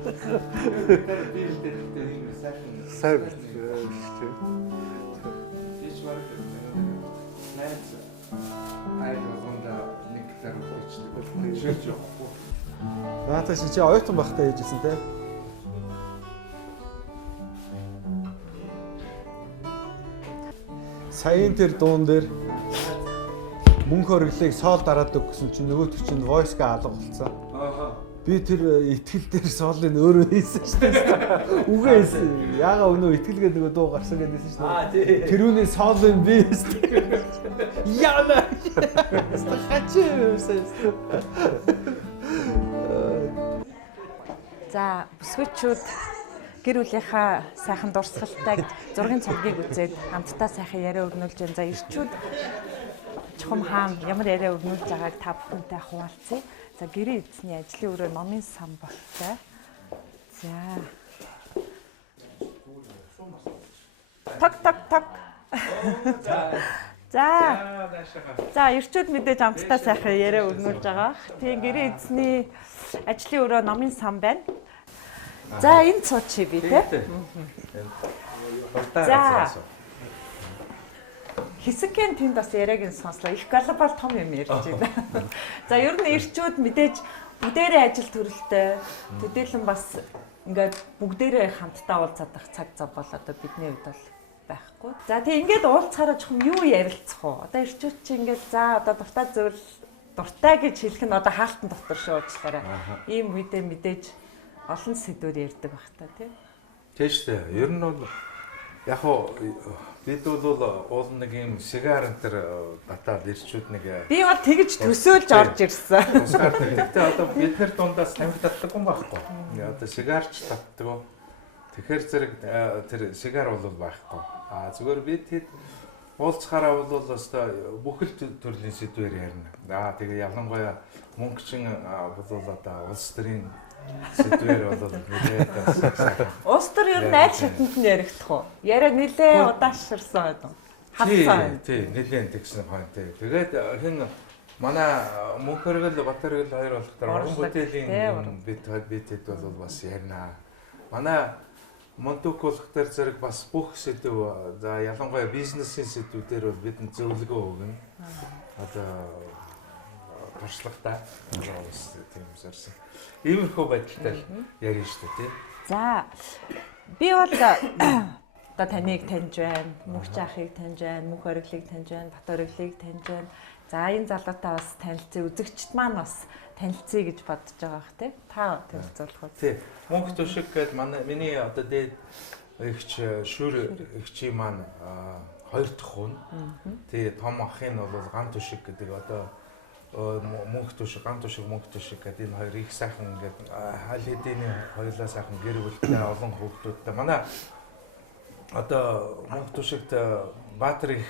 Сайн байна. This one найз айлгоонда нэг гитар хөөчдөг. Шилж явахгүй. Наатаа чи оюутан байхдаа ээжсэн те. Саяын тэр дуун дээр мөнх хориглыг соол дараад өгсөн чинь нөгөөт чинь войска алга болцсон. Би тэр итгэл дээр соолыг өөрөө хийсэн шүү дээ. Үгүй хийсэн. Яага өнөө итгэлгээ нөгөө дуу гарсан гэдээсэн шүү дээ. Тэрүүний соолыг би хийсэн. Яна. За бүсгүйчүүд гэр бүлийнхаа сайхан дурсгалтай зургийн цомгийг үзээд хамтдаа сайхан яриа өрнүүлж байна. За ирчүүд чухам хаан ямар яриа өрнүүлж байгааг та бүхэнтэй хуваалцъя. За гэрийн эзний ажлын өрөө номын сан болтой. За. Так. За ирчүүд мэдээж хамтдаа сайхан яриа өрнүүлж байгаа. Тийм гэрийн эзний ажлын өрөө номын сан байна. За энэ цууд чи би те. За. Хэсэгэн тэнд бас яриаг нь сонслоо. Их глобал том юм ярьж байна. За ер нь ирчүүд мэдээж бүгдээрээ ажил төрөлтэй. Төдийлөн бас ингээд бүгдээрээ хамтдаа уулзах цаг зав бол одоо бидний хувьд бол байхгүй. За тийм ингээд уулзахаараа жоохон юу ярилцах уу? Одоо ирчүүд чи ингээд за одоо дуртай зүйл дуртай гэж хэлэх нь одоо хаалтан дотор шүү уучлаарай. Ийм үедээ мэдээж олон сэдвээр ярьдаг бах та тийм. Тийм шүү дээ. Ер нь бол яг хоо бид бол уул нэг юм сигар энэ төр батал ирчүүд нэг би бол тэгж төсөөлж орж ирсэн. Гэхдээ одоо бид нар дундаас тамхи татдаг юм байхгүй. Одоо сигарч татдаг. Тэгэхээр зэрэг тэр сигар бол байхгүй. Зүгээр бид хэд уулзахаараа бол өстой бүхэл төрлийн сэдвээр ярина. Тэгээ ялангуяа мөнгөчин бол одоо улс төрийн сэдвээр бол нэлээд улс төр ер нь аль шатнд нь яригдах уу? Яриа нэлээд удаашрсан байдаг. Хавцаа. Тийм, нэлээд тэгсэн хойно тий. Тэгээд хин Манай мөнхөргөл баатар хоёр болохдоор уран бүтээлийн битэд бол бас ярина. Манай Монтук болохдоор зэрэг бас бүх сэдв за ялангуяа бизнесийн сэдвүүдээр бол бидэнд зөвлөгөө өгнө. Одоо туршлагатай бас тийм сарсан. Иймэрхүү байдалтай ярина шүү дээ, тийм. За би бол одоо таныг таньж байна, мөнх жаахыг таньж байна, мөнх ориглыг таньж байна, бат ориглыг таньж байна. За энэ залуутай бас танилцъя, үзэгчд маань бас танилцъя гэж бодож байгаа бах тий. Та танилцуулах уу? Тий. Мөнх төшиг гэдэг миний одоо дээд эгч шүр эгчийн маань хоёр дахь хүн. Тий, том ахын бол гам төшиг гэдэг одоо мөнх төшиг, гам төшиг, мөнх төшиг гэдэг энэ хоёр их сайхан ингээд аль хэдийн хоёулаа сайхан гэр бүлтэй олон хүүхдүүдтэй. Манай одоо мөнх төшигт баатар их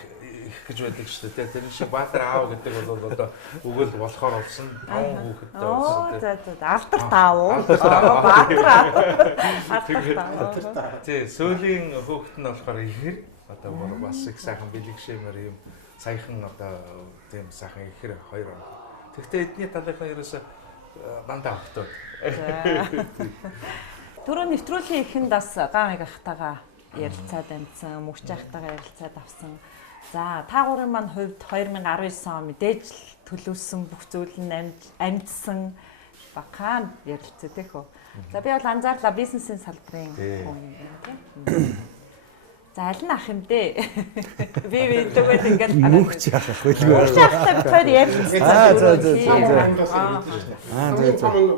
гэж байдаг шүү дээ. Тэр шиг баатар аав гэдэг бол одоо өгөл болохоор болсон 5 хүүхэдтэй болсон. За алдарт аав уу? Баатар аав. Тий, сүүлийн хүүхэд нь болохоор ихэр одоо бас их сайхан бэлэгшээмэр юм саяхан одоо тийм сайхан ихэр хоёр. Тэгвэл эдний талынхаа ерөөсө дандаа автод. Түрүү нэвтрүүлгийн эхэнд бас гамиг ахтайгаа ярилцаад амьдсан, мөнх жаахтайгаа ярилцаад авсан. За та гурийн маань хувьд 2019 он мэдээж төлөвсөн бүх зүйл нь амьдсан бахан ярилцээ тийм үү. За би бол анзаарлаа бизнесийн салбарын хүн юм тийм. За аль нь ах юм дээ? Би тэгвэл ингээд мөнх жаах байлгүй. Мөнх жаахтай бид хоёр ярилцсан. За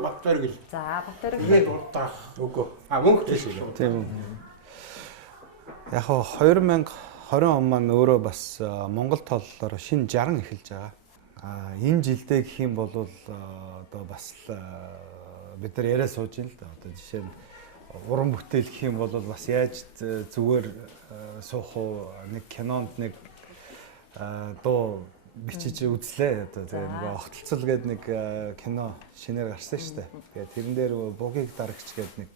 баатар гэл. За баатар гэл урдах. Үгүй. Мөнх төшиг. Тийм. Яг 2020 он маань өөрөө бас Монгол толлоор шинэ 60 эхэлж байгаа. Энэ жилдээ гэх юм бол одоо бас бид нар яриа сууж ин л да. Одоо жишээ нь уран бүтээл гэх юм бол бас яаж зүгээр суух уу, нэг кинонд нэг дуу бичиж үзлээ. Одоо тэгээ нэг огтлцол гэдэг нэг кино шинээр гарсан шүү дээ. Тэгээ тэрэн дээр бугийг дарагч гэдэг нэг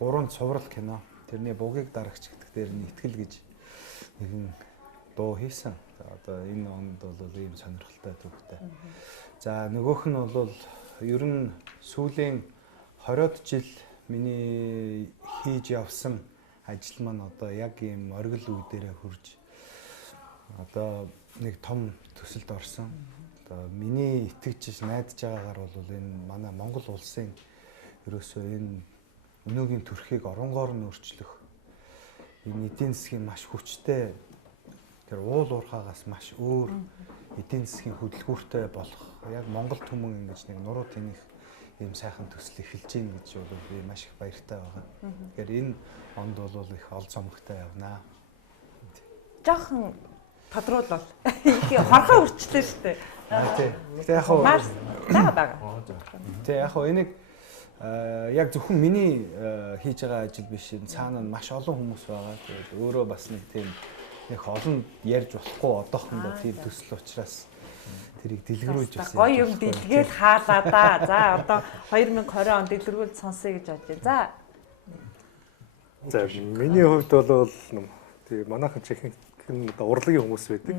3 цуврал кино. Тэрний бугийг дарагч гэдэг дээр нь итгэл гэж нэгэн дуу хийсэн. Одоо энэ онд бол ийм сонирхолтой төвхтэй. За нөгөөх нь бол ер нь сүүлийн 20-од жил миний хийж явсан ажил маань одоо яг ийм оргил үе дээрээ хурж одоо нэг том төсөлд орсон. Одоо миний итгэж найдаж байгаагаар бол энэ манай Монгол улсын ерөөсөө энэ өнөөгийн төрхийг оронгоор нь өөрчлөх энэ эдийн засгийн маш хүчтэй тэр уул уурхаагаас маш өөр эдийн засгийн хөдөлгүүртэй болох яг Монгол түмэн ингэж нэг нуруу тэнийх ийм сайхан төсөл эхэлж гин гэж бол би маш их баяртай байгаа. Тэгэхээр энэ онд бол их ол цомогтой явнаа. Жохон тодруулбал их хорхоо өрчлөө шүү дээ. Тийм. Гэтэ яг хаа байгаа. Тийм яг хаа энийг яг зөвхөн миний хийж байгаа ажил биш. Цаана нь маш олон хүмүүс байгаа. Тэгээд өөрөө бас нэг тийм нэг олон ярьж болохгүй одоохондоо тийм төсөл учраас тэрийг дэлгэрүүлж байсан. Гоё юм дэлгээл хаалаа да. За одоо 2020 онд дэлгэрүүлж сонсъё гэж бодож байна. За миний хувьд бол тийм манайхан чихэн одоо урлагийн хүмүүс байдаг.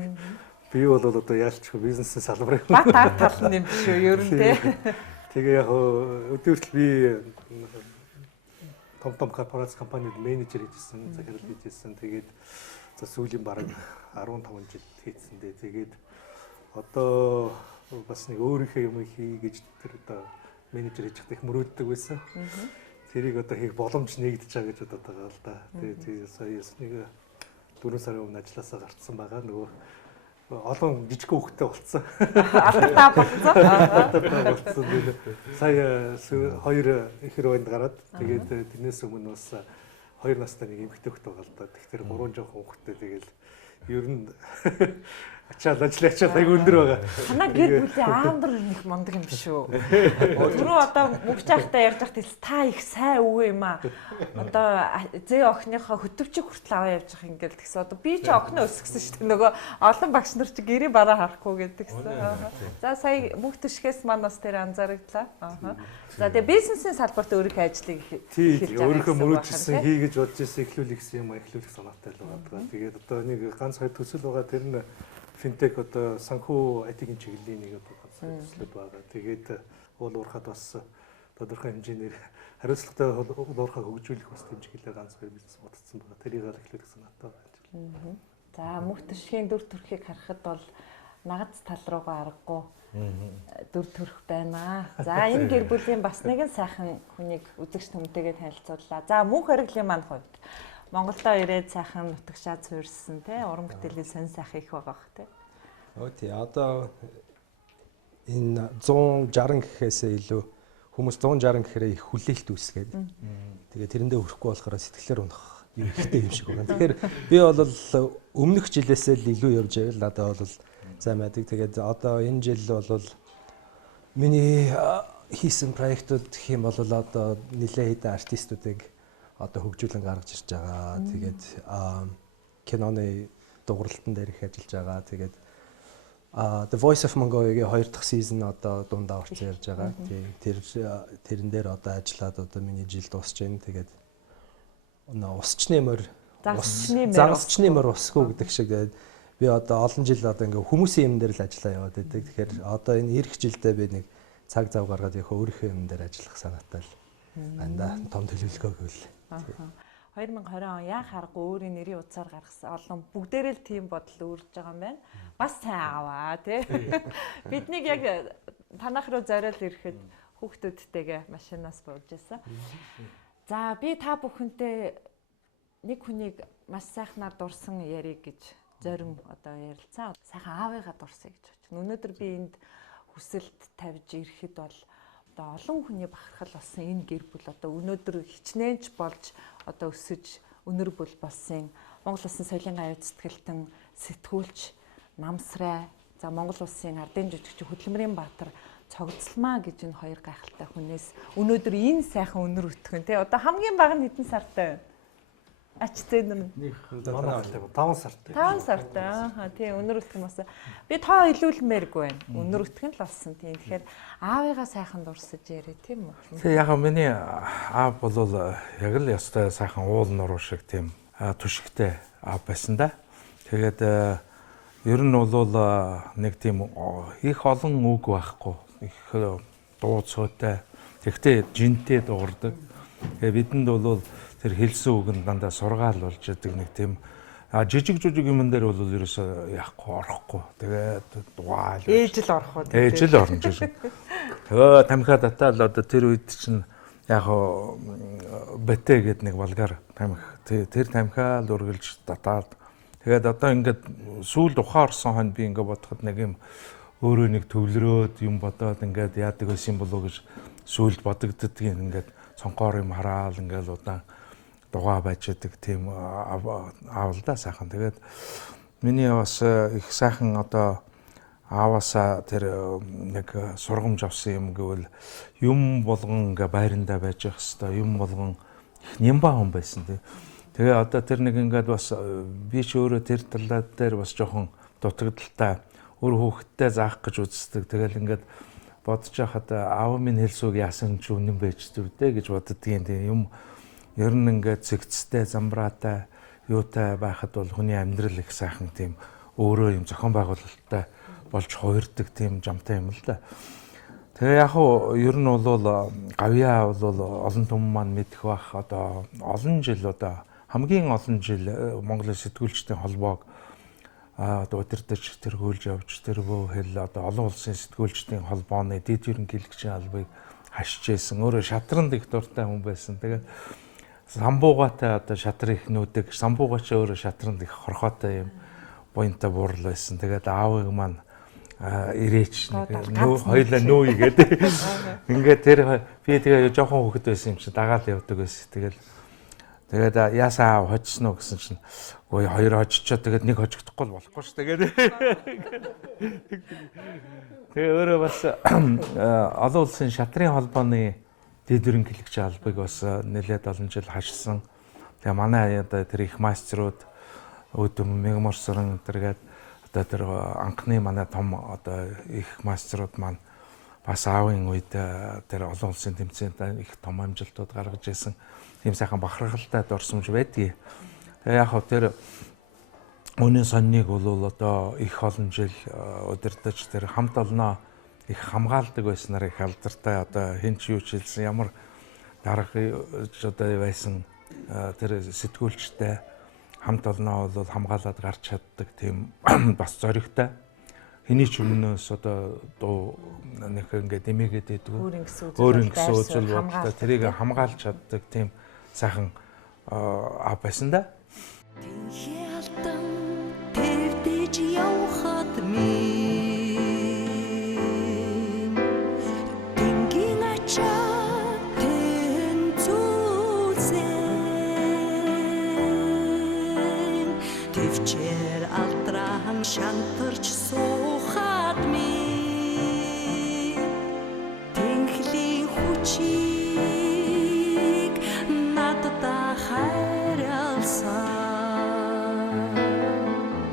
Би бол одоо яалчгүй бизнесийн салбарын бат тал нь юм шүү ер нь тий. Тэгээ яг өдөртөл би том корпорац компанид менежер хийжсэн, захирал хийжсэн. Тэгээд за сүүлийн бараг 15 жил хийцэндээ. Тэгээд одоо бас нэг өөрийнхөө юм хий гэж тэр одоо менежер хийж их мөрөөддөг байсан. Тэрийг одоо хийх боломж нэгдэж байгаа гэж бодоод байгаа л да. Тэгээд сая нэг 4 сарын өмнө ажилласаа гарцсан байгаа. Нөгөө олон жижиг хүүхдтэй болцсон. Алдартаа болцсон. Сая 2 ихэр байнд гараад тэгээд тэрнээс өмнө бас 2 настай нэг эмэгтэй хүүхэд байгаа л да. Тэгэхээр 3 жоохон хүүхдтэй тэгэл ер нь ачаал айгүй өндөр байгаа. Танаа гэр бүлийн аамдар нэг мундаг юм шүү. Түрүү одоо мөнх жаахтай ярьж байхад та их сайн өвөө юм аа. Одоо зээ охиныхоо хөтөвчийг хүртэл аваа явж байгаа ингээл тэгсэн. Одоо би ч охиноо өсгсөн шүү дээ. Нөгөө олон багш нар чи гэрээ бараа харахгүй гэдэгсэн. За сая мөнх төшгөөс маань бас тэр анзаарагдлаа. За тэгээ бизнесийн салбарт өөрийнхөө ажлыг хийж байгаа. Өөрийнхөө мөрөөдсөн хийгэж бодож ирсэн эхлүүлэх юм, эхлүүлэх санаатай л байгаа. Тэгээд одоо нэг ганц хоёр төсөл байгаа тэр нь финтек одоо санхүү IT-ийн чиглэлийн нэг одоо ганцхан төслүүд байгаа. Тэгээд уул уурхад бас тодорхой хэмжээгээр хариуцлагатай уурхаа хөгжүүлэх бас хэмжээгээр ганц хоёр бизнес бодсон байгаа. Тэрийг эхлүүлэх санаатай байна. За мөнх төрхийн дүр төрхийг харахад бол нагац тал руугаа аргагүй дүр төрх байна. За энэ гэр бүлийн бас нэгэн сайхан хүнийг үзэгч түмтэйгээ танилцууллаа. За мөнх хориглын маань хувьд Монголдо ирээд сайхан нутагшаа цуурсан тий уран бүтээлийн сонь сайхан их байгаа бах тий. Тий одоо энэ 160 гэхээсээ илүү хүмүүс 160 гэхээр их хүлээлт үүсгээд. Тэгээ тэрэндээ хүрэхгүй болохоор сэтгэлээр унах юм ихтэй юм шиг байна. Тэгэхээр би бол өмнөх жилээсээ л илүү явж байвал надад бол сайн байдаг. Тэгээд одоо энэ жил бол миний хийсэн проектууд гэх юм бол одоо нэлээд хэдэн артистуудыг одоо хөгжүүлэн гаргаж ирж байгаа. Тэгээд киноны дууралтан дээр их ажиллаж байгаа. Тэгээд The Voice of Mongolia-гийн 2 дахь сизон одоо дундаа орсон ярьж байгаа. Тэрэн дээр одоо ажиллаад одоо миний жил дуусч байна. Тэгээд усчны морь загасчны морь усгүй гэдэг шиг би одоо олон жил одоо ингээ хүмүүсийн юм дээр л ажиллаа яваад байдаг. Тэгэхээр одоо энэ ирэх жилдээ би нэг цаг зав гаргаад яг өөрийнхөө юм дээр ажиллах санаатай л байна. Том төлөвлөгөө гэвэл. 2020 он яах аргагүй өөрийн нэрийн утсаар гаргасан олон бүгдээрээ л тийм бодол үүрж байгаа юм байна. Бас сайн аваа тий. Биднийг яг танах руу зориул ирэхэд хүүхдүүдтэйгээ машинаас бууж байсан. За би та бүхэнтэй нэг хүнийг маш сайхнаар дурсан яриг гэж зорин одоо ярилцсан. Сайхан аавыгаа дурсая гэж байна. Өнөөдөр би энд хүсэлт тавьж ирэхэд бол одоо олон хүний бахархал болсон энэ гэр бүл одоо өнөөдөр хичнээнч болж одоо өсөж өнөр бүл болсон Монгол Улсын соёлын гавь зүтгэлтэн сэтгүүлч намсрай за Монгол Улсын Ардын жүжигчин Хөдөлмөрийн баатар Л.ЦОГЗОЛМАА гэж энэ хоёр гайхалтай хүнээс өнөөдөр энэ сайхан өнөр өтгөн тий одоо хамгийн бага нь хэдэн сартай вэ? Ач зээнэр нь 5 сартай. 5 сартай. Аа тий өнөр өтгөн бас би тоо илүүлмээргүй байна. Өнөр өтгөн л болсон тий. Тэгэхээр аавыгаа сайхан дурсаж ярэ тийм үү? Тэг яг миний аав бол яг л ястай сайхан уул нуруу шиг тийм түшигтэй аав байсан да. Тэгээд ер нь бол нэг тийм их олон үг байхгүй. Их дуу цоотой. Тэгтээ жинтэй дуурдаг. Тэгээ бидэнд бол тэр хэлсэн үг нь дандаа сургаал болж яадаг нэг тийм жижиг юмн дээр бол ерөөсөө яахгүй орохгүй. Тэгээд дугаал. Ээж л орох уу. Ээж л орно жишээ. Тэгээ тамхиа татаал одоо тэр үед чинь яг бэтэ гэдэг нэг болгар тамхи. Тэр тамхиа л үргэлж татаад тэгээд одоо ингээд сүүлд ухаарсан хонь би ингээд бодоход нэг юм өөрөө нэг төвлөрөөд юм бодоод ингээд яадаг байсан болов гэж сүүлд бодогддөг юм ингээд цонхоор юм хараал ингээд удаан дугаа байж байгаа тийм аавалдаа сайхан. Тэгээд миний бас их сайхан одоо ааваасаа тэр нэг сургамж авсан юм гэвэл юм болгон ингээ байрандаа байж явах хэвээр юм болгон их нямба хүн байсан тий. Тэгээ одоо тэр нэг ингээд бас би ч өөрөө тэр талаа дээр бас жоохон дутагдaltaй өөр хүүхдтэй заах гэж үздэг. Тэгэл ингээд бодож байхад аав минь хэлсүүг яасан ч үнэн байж зүвдээ гэж боддгийн тийм юм ер нь ингээд зэгцтэй замбраатай юутай байхад бол хүний амьдрал их сайхан тийм өөрөө юм зохион байгуулалттай болж хуурдаг тийм жамтай юм л да. Тэгээ яг хуу ер нь бол гавьяа бол олон түмэн маань мэдэх бах одоо олон жил одоо хамгийн олон жил Монголын сэтгүүлчдийн холбоог одоо удирдах тэргүүлж явж тэргөө хэл одоо олон улсын сэтгүүлчдийн холбооны дэд ерөнхийлөгчийн албыг хашиж байсан. Өөрөө шатранд их дуртай хүн байсан. Тэгээ самбуугатай одоо шатар их нүүдэг. Самбуугач өөрөө шатранд их хорхоотой юм буянтай буурал байсан. Тэгээд аавыг маань ирээч хоёлаа нүү игээд ингээд тэр би тэгээ жоохон хөвгд байсан юм чи дагаал явдаг байсан. Тэгээд яасаа аав хоцсон уу гэсэн чинь ой хоёр хожчихоо тэгээд нэг хожигдохгүй л болохгүй ш. Тэгээд тэгээ өөрөө бас олон улсын шатрын холбооны дэд ерөнхийлөгчийн албыг бас нэлээд олон жил хашсан. Тэгээ манай одоо тэр их мастерууд өдөм мегморсорон тэргээд одоо тэр анхны манай том одоо их мастерууд маань бас аавын үед тэр олон улсын тэмцээнд их том амжилтууд гаргаж ирсэн. Тийм сайхан бахархалтай дурсамж байдгийг. Тэгээ яг хөө тэр Өнөө сонныг бол одоо их олон жил удирдах тэр хамт олноо их хамгаалдаг байснаар их алдартай одоо хэн ч юу ч хэлсэн ямар дарга одоо байсан тэр сэтгүүлчтэй хамт олноо бол хамгаалаад гарч чаддаг тийм бас зоригтой. Хэний ч өмнөөс одоо дуу нэг ингээд дэмээгээд байдгүй. Өөрийн гэсэн үзэл бодолтой тэрийг хамгаалж чаддаг тийм сайхан байсан да. Хялтан тэвдэж явхад минь Тэнгийн ачаа тэнцүүлсэн Төвчээр алдран шантарч суухад минь Тэнхлийн хүчийг надад хайрлсан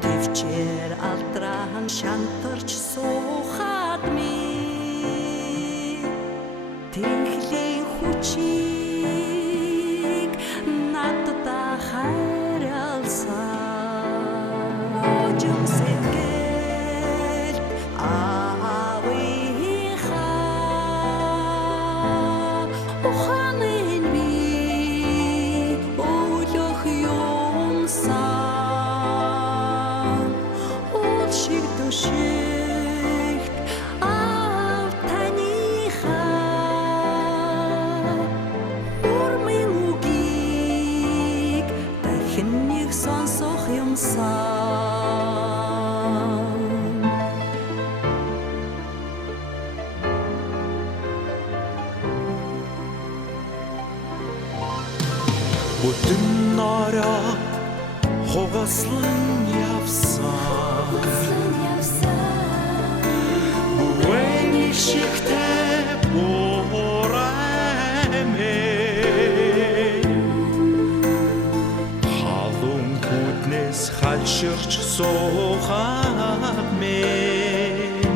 Төвчээр алдран шантарч суухад минь Тэнхлийн хүчийг надад хайрлсан Ожим сэтгэлд аавынхаа ухааныг би өглөх юмсан Уул шиг төшигт аав таныхаа Урмын үгийг дахин нэг сонсох юмсан Бүтэн ороо хугаслан явсан Бүэний шигтэй буураймээ Халуун хүднээс хальширч суухад мэн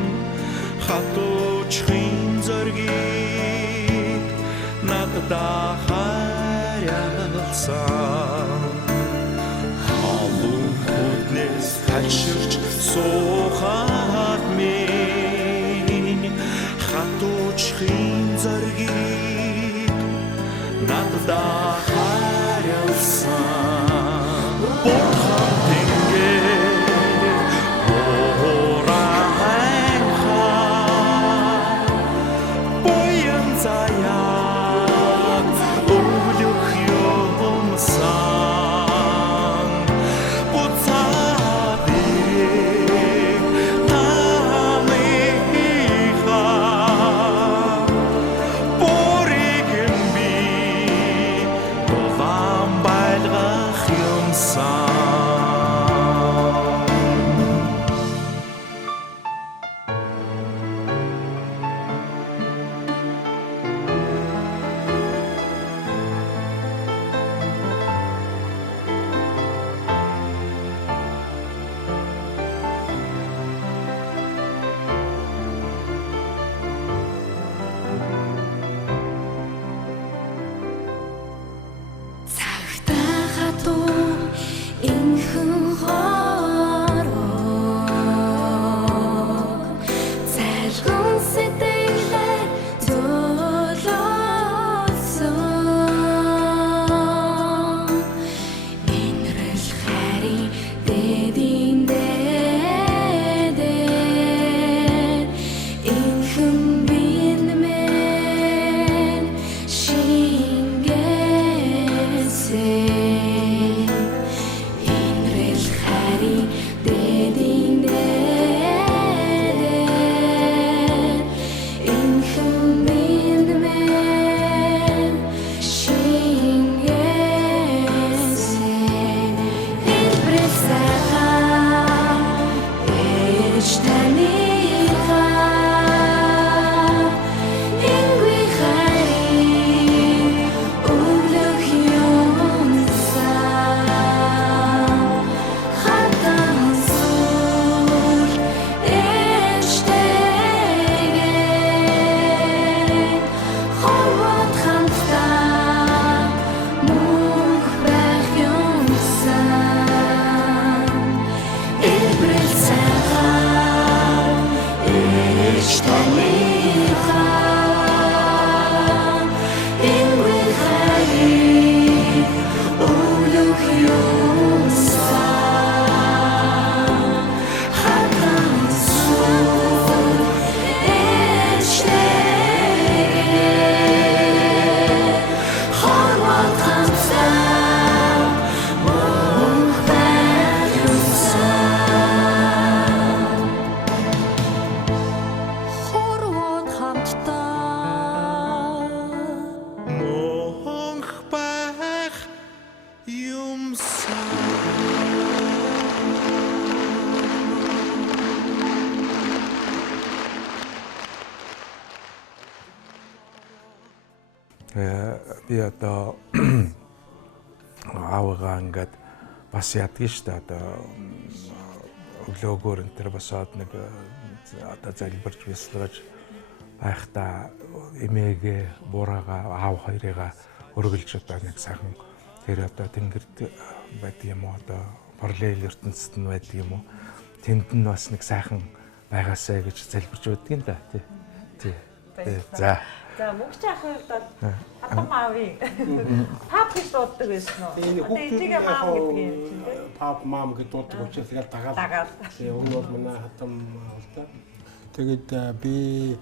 Хатуучхын зоргийг надад харялсан Халуун хүднээс хальширч суухад мэн Хатуучхын зоргийг надад харялсан Бурхан тэнгэр буурайхаа Буян заяаг өглөх юмсан Буцаад ирэх та Би одоо аавгаа ингээд бас яддаг шүү дээ. Одоо өглөөгөр энэ төр босоод нэг одоо залбирч бясалгаж байхдаа эмээгээ бураагаа аав хоёрыгаа өргөлж одоо нэг сайхан тэр одоо тэнгэрт байдаг юм уу одоо параллел ертөнцид нь байдаг юм уу тэнд нь бас нэг сайхан байгаасаа гэж залбирч байдаг юм да тий. За мөнгөч ахын хувьд бол хатан маавын пап гэж дууддаг байсан уу? Одоо энийг маав гэдэг юм чинь тий. Пап мам гэж дууддаг учраас тэгэл дагаад. Өмнө бол манай хатан бол та. Тэгээд би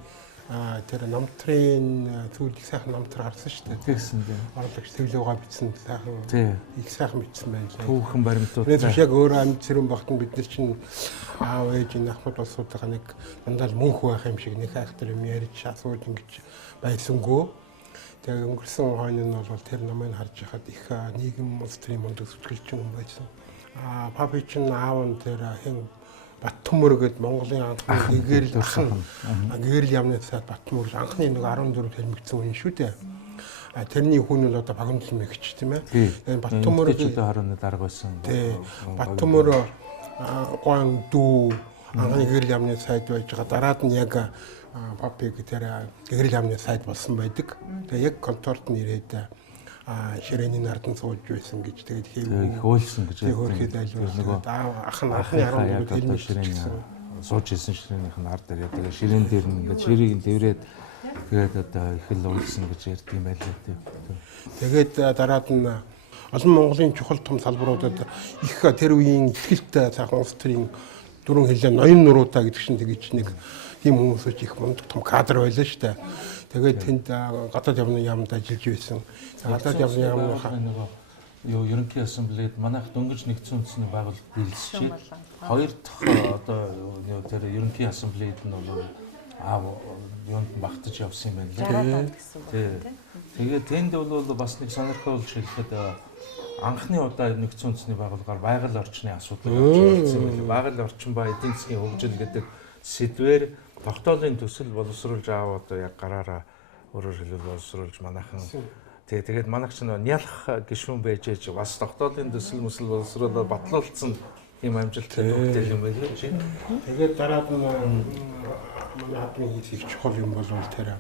тэр намтрын зүйлийг сайхан намтраар харсан шүү дээ. Тэгсэн дээ. Орлогч тэглэвгаа бичсэн сайхан. Их сайхан бичсэн байна лээ. Түүхэн баримтууд. Тэгээд яг өөрөө амьд зэрэн багт нь бид нар чинь аав ээж нахмад улсуудаа нэг дандаа мөнх байх юм шиг нэг хайхтар юм ярьж асууж ингэж байсангүй. Тэгээд өнгөрсөн хойно нь бол тэр намайг харж хахад их нийгэм улс төрийн мундаг зүтгэлчин хүн байсан. Папи чинь аав нь тэр хэн Баттөмөр гээд Монголын анхны гэрэл ахын гэрэл яамны сайд Баттөмөр анхны нэг 14 хэлмэгдсэн хүн шүү дээ. Тэрний хүн нь одоо багамжлын мэгч тийм ээ. Баттөмөр гэдэг хорооны дарга байсан. Баттөмөр гон дүү анхны гэрэл яамны сайд байж байгаа. Дараад нь яг папиг тэр гэрэл яамны сайд болсон байдаг. Тэгээ яг конторт нь ирээд ширээний Ардын сууж байсан гэж тэгээд хөөлсөн гэж хөөрхэд айлуулсан. Ах нь анхны 14 хэлмэж ширээний сууж исэн ширээнийх нь ард дээр тэгээд ширээн дээр нь ингээд ширийг нь дэврээд тэгээд одоо их л уулсан гэж ярьд юм байлаа тийм. Тэгээд дараад нь олон Монголын чухал том салбаруудад их тэр үеийн ихтгэлтэй сайхан улс төрийн дөрвөн хэлээ ноён нуруудаа гэдэг чинь тэгэж нэг тийм хүмүүсч их мундаг том кадр байлаа шүү дээ. Тэгээд тэнд гадаад явны яамд ажиллаж байсан. Гадаад явны яамныхаа юу ерөнхий ассамблеид манайх дөнгөж нэгдсэн үндэсний байгууллага биелсчээ. Хоёр дахь одоо тэр ерөнхий ассамблеид нь бол юунд багтаж явсан юм байна лээ. Тэгээд тэнд бол бас нэг сонирхолтой хэлэхэд анхны удаа нэгдсэн үндэсний байгууллагаар байгаль орчны асуудал явуулсан юм байна. Байгаль орчин ба эдийн засгийн хөгжил гэдэг сэдвээр тогтоолын төсөл боловсруулж аав одоо яг гараараа өөрөөр хэлбэл боловсруулж манайхан тэгээд манайх ч нялх гишүүн байж ээж бас тогтоолын төсөл мөсөл боловсруулаад батлуулсан тийм амжилттай төгтөл юм байна чи. Тэгээд дараад нь манай хатны хийх чухал юм бол тэр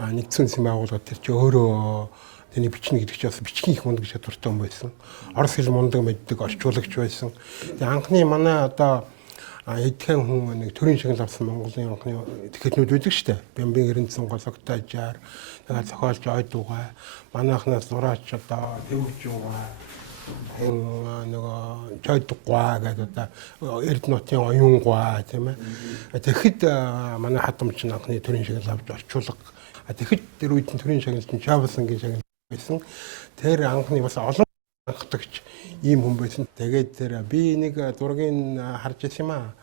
нэгдсэн үндэсний байгууллага тэр чи өөрөө тэний бичнэ гэдэг чи бас бичгийн их мундаг чадвартай хүн байсан. Орос хэл мундаг мэддэг орчуулагч байсан. Тэгээд анхны манай одоо эдхэн хүн нэг төрийн шагнал авсан Монголын анхны тэгэхэтнүүд байдаг шүү дээ. Бямбын эрдэнэсэн госогтой жаар тэгээд зохиолч ойдуугаа манайхнаас зураач одоо төвж юугаа нөгөө чойдгуа гэдэг одоо эрдэнэтийн оюунгуа тийм ээ. Тэгэхэд манай хатамч анхны төрийн шагнал авч орчуулга. Тэгэхэд тэр үед төрийн шагнал чинь Чавлангийн шагнал байсан. Тэр анхны бас олон хатагч ийм хүн байсан. Тэгээд тэр би нэг зургийг харж байсан юм аа.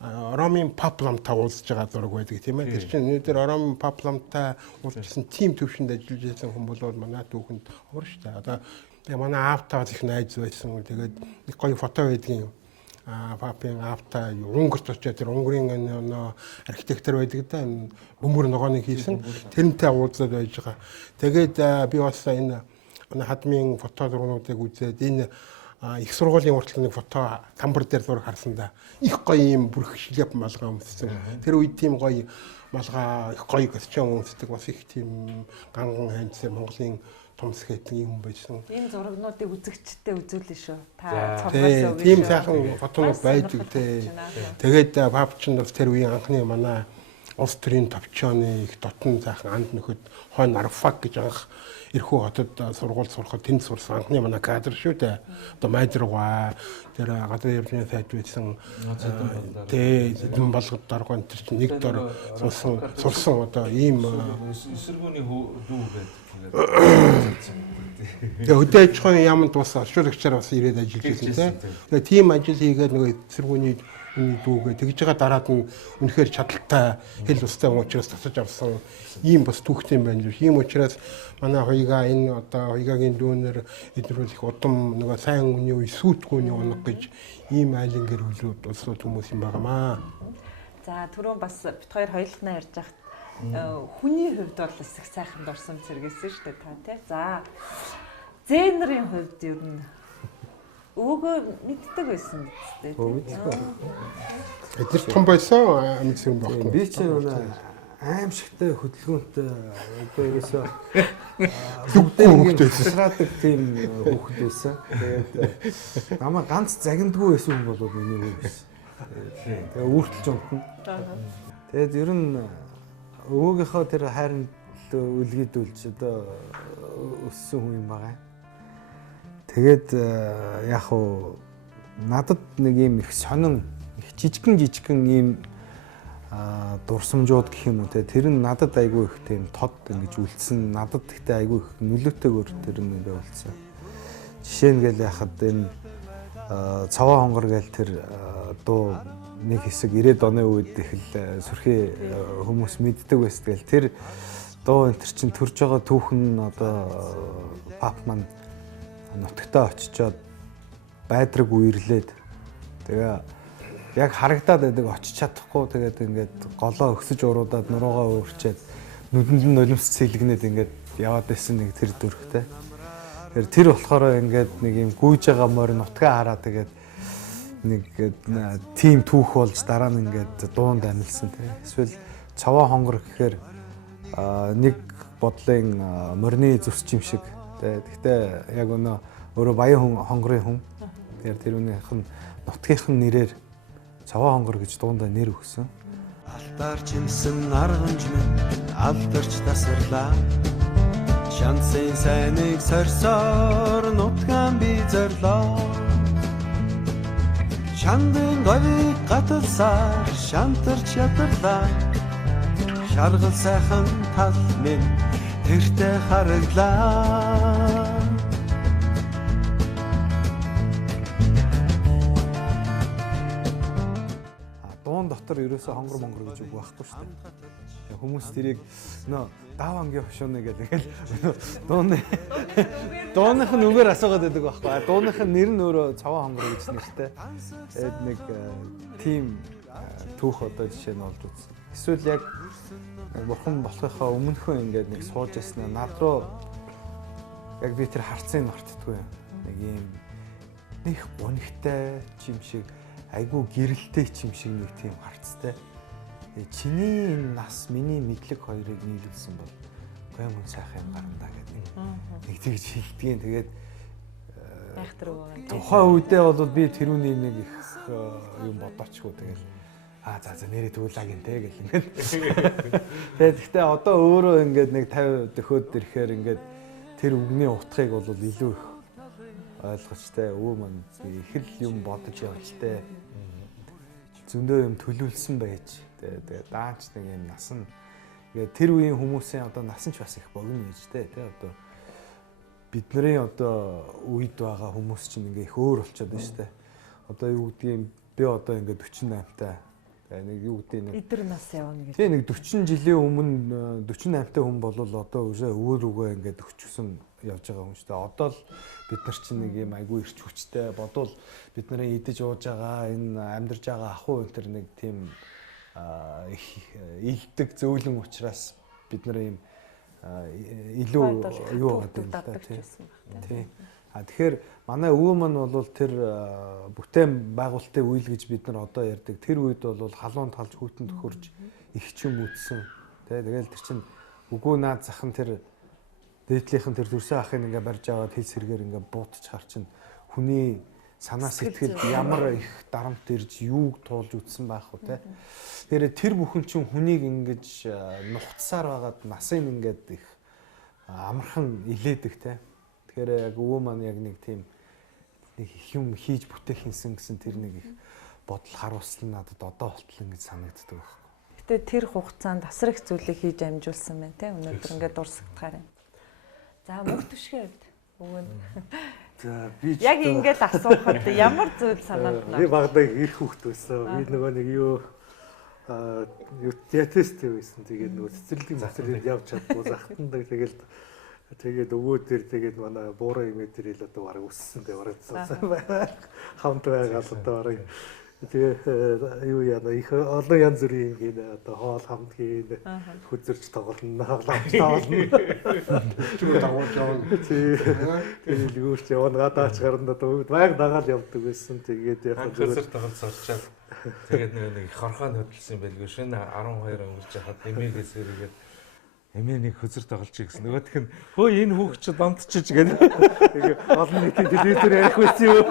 Ромын папламтай уулзж байгаа зураг байдаг тийм ээ. Тэр чинь өнөөдөр Ромын папламтай уулзсан тим төвшөнд ажиллаж байсан хүн бол манай түүхэнд ховор шүү дээ. Одоо манай аавтаа их найз байсан. Тэгээд нэг гоё фото байдгийн папын аавтаа Унгарт очиж тэр Унгарын архитектор байдаг да бөмбөр ногооны хийсэн. Тэрнтэй уулзаад байж байгаа. Тэгээд би бас энэ хадмын фото зургуудыг үзээд энэ их сургуулийн уртл нэг фото тамбар дээр зураг харсан да. Их гоё юм бүрх шилэп малгай өмссөн. Тэр үед тийм гоё малгай их гоё костюм өмсдөг бас их тийм ганган хайнцсан Монголын том скетинг юм байсан. Энэ зурагнуудыг үзэгчтэй үзүүлнэ шүү. Та цогцолмоо гэж. Тийм сайхан фотонууд байдаг те. Тэгээд папчин бас тэр үеийн анхны манай улс төрийн товчооны их дотн сайхан анд нөхөд хойно арфак гэж анх Ирхүү хотод сургууль сурахад тэнд сурсан анхны манай кадр шүү дээ. Одоо майдргаа тэр гадаад явны сайд байсан. Зэдэн болгоод дарга энэ чинь нэг дор сурсан одоо ийм эсэргүүний дүү гэдэг. Тэгээ хөдөө аж ахуйн яамд бас орчуулагчаар бас ирээд ажиллаж байсан тийм. Тэгээ тийм ажил хийгээд нөгөө эсэргүүний дүүгээ тэгж байгаа дараад нь үнэхээр чадaltaй хэл устай учраас татаж авсан ийм бас түүхтэй юм байна. Ийм учраас манай хоёгаа энэ одоо хоёгагийн дүүнэр эдгэрүүлэх удам нөгөө сайн үний үе сүйтгэвний унаг гэж ийм айлын гэр бүлүүд улсууд хүмүүс юм байнамаа. За түрүүн бас бит хоёр хоёулахнаа ярьж хахад хүний хувьд бол их сайхан дурсам зэрэгсэн шүү дээ та тий. За зэнерийн хувьд ер нь өвгөө мэддэг байсан үстэй тий. Эдгээр том байсан амьдсан байхгүй. Би ч аимшигтай хөдөлгөөнтэй одоо ерөөсөө хүүхдтэй сасраадаг тийм хүүхэд байсан. Тэгээд намайг ганц загиндгүй байсан хүн бол миний өвөө байсан. Тэгээ үүртэлж унтна. Тэгээд ер нь өвөөгийнхөө тэр хайранд үлгийдүүлж одоо өссөн хүн юм байгаа. Тэгээд яг уу надад нэг юм их сонин их жижигэн ийм дурсамжууд гэх юм уу те тэр нь надад айгүй их тийм тод ингэж үлдсэн надад тэгтээ айгүй их нөлөөтэйгээр тэр нь ингээ үлдсэн. Жишээ нь гээл яхад энэ цаваа хонгор гээл тэр дуу нэг хэсэг 90-ад оны үед их л сүрхий хүмүүс мэддэг байсан гээл тэр дуу энэ төр чин төрж байгаа түүхэн одоо пап ман нутагтаа очичоод байдраг үерлээд тэгээ яг харагдаад байдаг очиж чадахгүй тэгээд ингээд голоо өксөж уруудаад нуруугаа өөрчээд нүдэнд нь нулимс цэлгнээд ингээд яваад байсан нэг тэр дүрхтэй. Тэр болохоор ингээд нэг юм гүйж байгаа морь нутгаа хараа тэгээд нэг тим түүх болж дараа нь ингээд дуунд амилсан тийм. Эсвэл цаваа хонгор гэхээр нэг бодлын морины зүс чим шиг тийм. Гэхдээ яг өөрөө баян хонгорын хүн. Тэгэхээр тэр үнийх нь нутгийнхэн нэрээр цаваа хонгор гэж дуундаа нэр өгсөн. Алтар чимсэн арганж минь алдарч тасарлаа. Шансын сайныг сорсоор нутгаан би зорлоо. Шандын говийг гаталсаар шантарч ядарлаа. Шаргал сайхан тал минь тэртээ хараглаа. Дотор ерөөсө хонгор монгор гэж үг байхгүй шүү дээ. Хүмүүс тэрийг нөө даав ангийн хошууны гэдэг дууных нь үгээр асуугаад байдаг байхгүй. Дууных нь нэр нь өөрөө цаваа хонгор гэж нэртэй. Тэгээд нэг тим түүх одоо жишээ нь олж үзсэн. Эсвэл яг бурхан болохынхаа өмнөхөө ингээд нэг сууж яснаа над руу яг би тэр харцыг мартдаггүй юм. Нэг юм их гонхтой чим шиг айгу гэрэлтэй чим шиг нэг тийм харцтай. Чиний энэ нас миний мэдлэг хоёрыг нийлүүлсэн бол гомн сайхан юм гарна гэдэг нэг тэгж хэлдгийн. Тэгээд айхтар байгаа. Тухайн үедээ бол би тэрүүний нэг их юм бодоочгүй тэгэл за нэрээ тгүүлаг юм те гэл ингээд. Тэгээд гэхдээ одоо өөрөө ингээд нэг 50 дөхөөд ирэхээр ингээд тэр үгний утгыг бол илүү их ойлгочтой өвөө маань их л юм бодож явжтэй. Зөндөө юм төлөвлөсөн байж. Тэгээ даанч нэг юм насан. Тэгээ тэр үеийн хүмүүсийн одоо насан ч бас их богино гэжтэй тий одоо бидний одоо үед байгаа хүмүүс чинь ингээ их өөр болчиход байна шүү дээ. Одоо юу гэдгийг би одоо ингээ 48 таа. Тэгээ нэг юу гэдэг нэг эдэр нас явна гэж. Тий нэг 40 жилийн өмнө 48 таа хүн бол одоо уже өөр үгээ ингээ өчсөн явж байгаа хүн шүү дээ. Одоо л бид нар чинь нэг юм айгүй ирч хүчтэй бодвол бид нарын идэж ууж байгаа энэ амьдарч байгаа ахуй энэ төр нэг тийм их илдэг зөөлөн учраас бид нар юм илүү юу гэдэг тийм. Тэгэхээр манай өвөө маань бол тэр бүтээн байгуулалтын үйл гэж бид нар одоо ярьдаг. Тэр үед бол халуун талж хүйтэн төхөрж их ч юм үтсэн. Тэгэл тэр чинь үгүй наад захын тэр дээдлийнхэн тэр төрсөн ахыг ингээ барьж аваад хэл сэргээр ингээ буутаж хар чинь хүний санаа сэтгэлд ямар их дарамт ирж юуг туулж үтсэн байх вэ те. Тэгэхээр тэр бүхэн чинь хүнийг ингэж нухацсаар байгаад насыг ингээд их амархан илээдэг те. Тэгэхээр яг өвөө маань яг нэг тийм нэг юм хийж бүтээх юмсан гэсэн тэр нэг их бодол харуулсан надад одоо болтол ингэж санагддаг байхгүй. Гэтэ тэр хугацаанд асар их зүйлийг хийж амжуулсан байна те. Өнөөдөр ингээд дурсагдахаар юм. За мөнх түшгийн хувьд өвөө нь. За би яг ингээд асуухад ямар зүйл санаанд би багадаа ирэх хүүхэд байсан. Би нөгөө нэг юу диатест байсан. Тэгээд нөгөө цэцэрлэгийн цэцэрлэгт явж чадгүй захтандаг. Тэгээд өвөө дээр тэгээд манай буураа имээ дээр л одоо бараг өссөн дээ бараг хамт байгаад одоо бараг Тэгээ юу яана их олон янз бүрийн юм одоо хоол хамт хийн хүзэрч тоглоно ламж тоглоно чүг дагуулж явна. Тэгээ лгүүрч явна гадаач гарна одоо байг дагаал явдаг байсан. Тэгээд яг зөвхөн тоглож сурчаад тэгээд нэг их хорхоо хөдөлсөн байлгүй шинэ 12 өнгөрч хахад нэмээс хэрэггээд эмээний хөзөр тоглож гэсэн. Нөгөөх нь хөө энэ хүүхч донтчиж гэдэг. Тэгээ олон нийтийн телевизээр ярих байсан юу?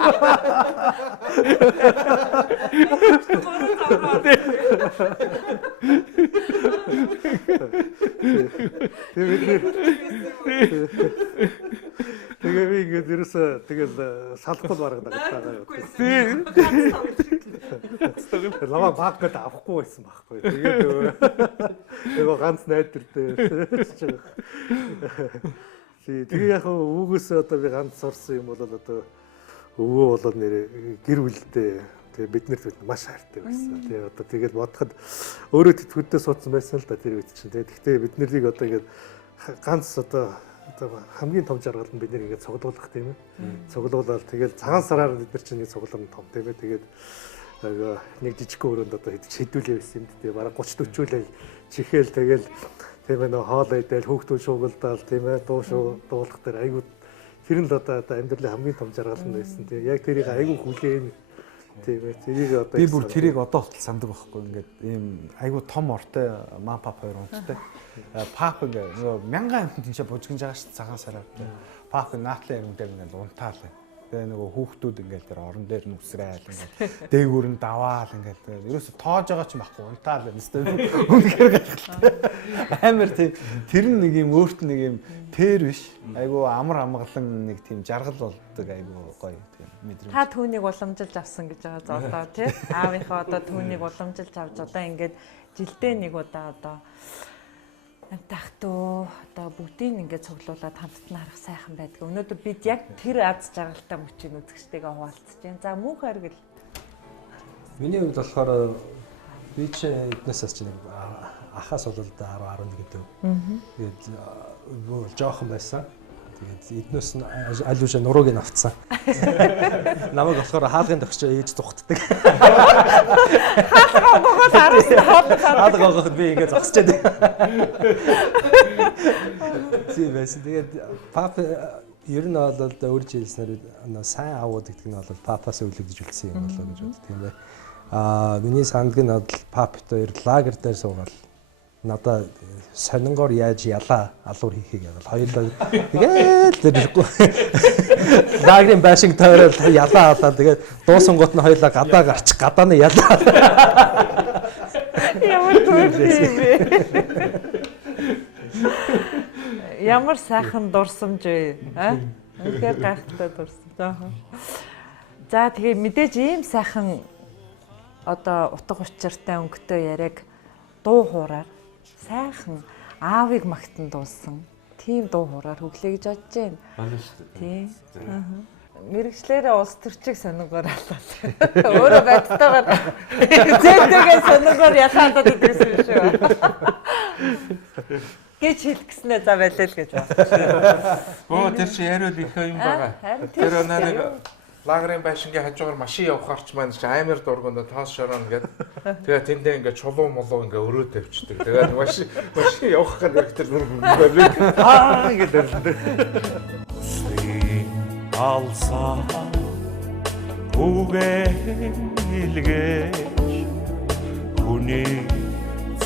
Тэгээ би ингээд ерөөсөө тэгэл салахгүй бараг дагтаагаа. Тийм. Лава баг гэдэг авахгүй байсан байхгүй. Тэгээд ганц найдвартай. Тэгээ яг өвгөөсөө одоо би ганц сурсан юм бол одоо өвөө болоод нэрээ гэр бүлдээ тэгээ биднэрт маш хайртай байсан. Тэгээ одоо тэгэл бодоход өөрөө тэтгэвртээ суудсан байсан л да тэр үед чинь. Тэгтээ бид нарыг одоо ингээд ганц одоо хамгийн том жаргал нь бид нэр ингээд цуглуулах тийм ээ. Цуглуулаад тэгэл цагаан сараар бид нар чинь нэг цуглуулна том тийм ээ. Тэгээд нэг жижиг өрөөнд одоо хэдүүлээ байсан юм дээ. Бараг 30 40 чихээл тэгэл тийм ээ хоол идэл хүүхдүүд шуугалдаал тийм ээ дуу дуулах дээр айгуу тэр нь л одоо амьдралын хамгийн том жаргал нь байсан тийм. Яг тэрийг айгуу хүлээн тийм ээ. Тэрийг одоо би бүр тэрийг одоо хүртэл сандаг байхгүй ингээд ийм айгуу том ортой маа пап хоёр унттай. Пап ингээд нөгөө мянган амтнд тийш бужигнж байгаа шүү цагаан сараар. Пап наатлын юм дээр ингээд унтаал. Тэгээ нөгөө хүүхдүүд ингээд тэр орон дээр нүсрээл ингээд дээгүүр нь даваал ингээд ерөөсө тоож байгаа ч байхгүй унтаал байна. Үнэхээр гайхалтай. Амар тийм тэр нэг юм өөрт нэг юм тэр биш. Айгуу амар амгалан нэг тийм жаргал болдог айгуу гоё тийм мэдрэмж. Та түүнийг уламжилж авсан гэж байгаа зоолоо тий. Аавынхаа одоо түүнийг уламжилж авч одоо ингээд жилдээ нэг удаа одоо амтахтуу одоо бүгдийг ингээд цуглуулад хамтдаа харах сайхан байдаг. Өнөөдөр бид яг тэр аз жаргалтай мөчийн үзэгчтэйгээ хуваалцаж байна. За мөнх харгал. Миний хувьд болохоор би ч эднээс ч нэг ахаас бол 10 11 дөө. Тэгээд жоохон байсан. Тэгээд эднээс нь аль үшээ нурууг нь авцсан. Намайг болохоор хаалгын төгч ээж тухтдаг. Хаалгаа гоход би ингээд зогсчээд. Тийм байсан. Тэгээд пап ер нь бол өөрч хэлснээр сайн аауд гэдэг нь бол папаас өвлөгдөж үлдсэн юм болоо гэж боддог тийм ээ. Миний сандг нь бол папт хоёр лагер дээр суугаад надаа сонингоор яаж ялаа алуур хийхийг яг хоёулаа тэгээд лагерын байшинг тойрол ялаа халаа тэгээд дуусангууд нь хоёулаа гадаа гарч гадааны ялаа. Ямар төрлийн бэ? Ямар сайхан дурсамж вэ? Үнэхээр гайхалтай дурсамж. За тэгээ мэдээж ийм сайхан одоо утга учиртай өнгөтэй яриаг дуу хуураар сайхан аавыг магтан дуулсан тийм дуу хуураар хөглөө гэж бодож байна. Байна шүү дээ. Тийм. Мэргэжлээрээ улс төрчийг сонингоор алаад. Өөрөө бодтойгоор зээтэйгээ сонингоор ялаадад идсэн шүү. Гэж хэлгэснээ за байлаа л гэж бодсон. Тэр чи яриул их юм байгаа. Тэр нэг лагерын байшингийн хажуугаар машин явахаарч маань чи амар дургунд тоос шороон гээд тэгээ тэндээ ингээ чулуу молоо ингээ өрөө тавьчихдаг. Тэгээд машин явах гэдэг тэр ингээд өрлөдөг. Алса үгэлгэж хүний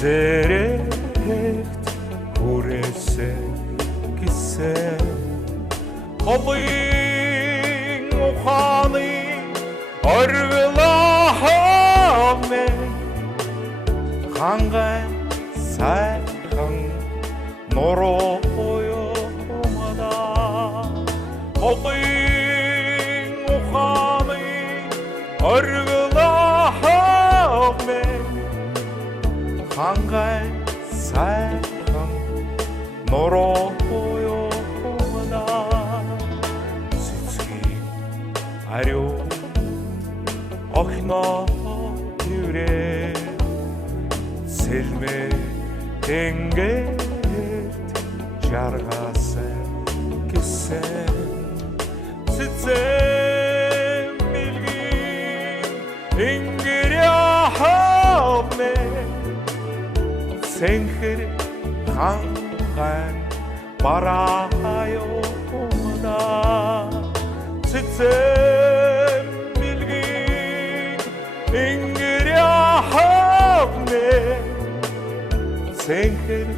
зэрэгт хүрээсэ гисэн хобын ухааны орвилаа мэ хангай сайхан нороо юмада хобын ухааны орвилаа мэ хангай сайхан нороо юмада ариу охно юрэ сэлмэ тэнгэрт жаргасан гисэн цэцэн билгин Сэнхэр ханган бараёмда цэцэм билгин ингэря хавнэ Сэнхэр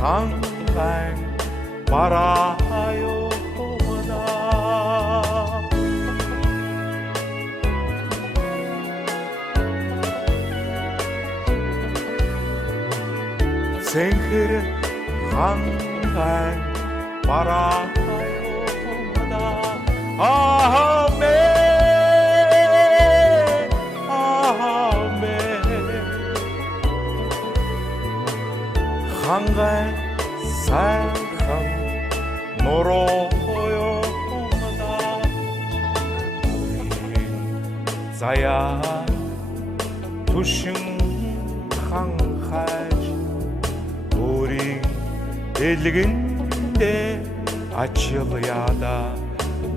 ханган бараёмда Сэнхэр ханган бараёмда Amen Amen ханган сайхан нурууёмда заяа түшин ханхаж өөрийн дэлгэндээ ачиляда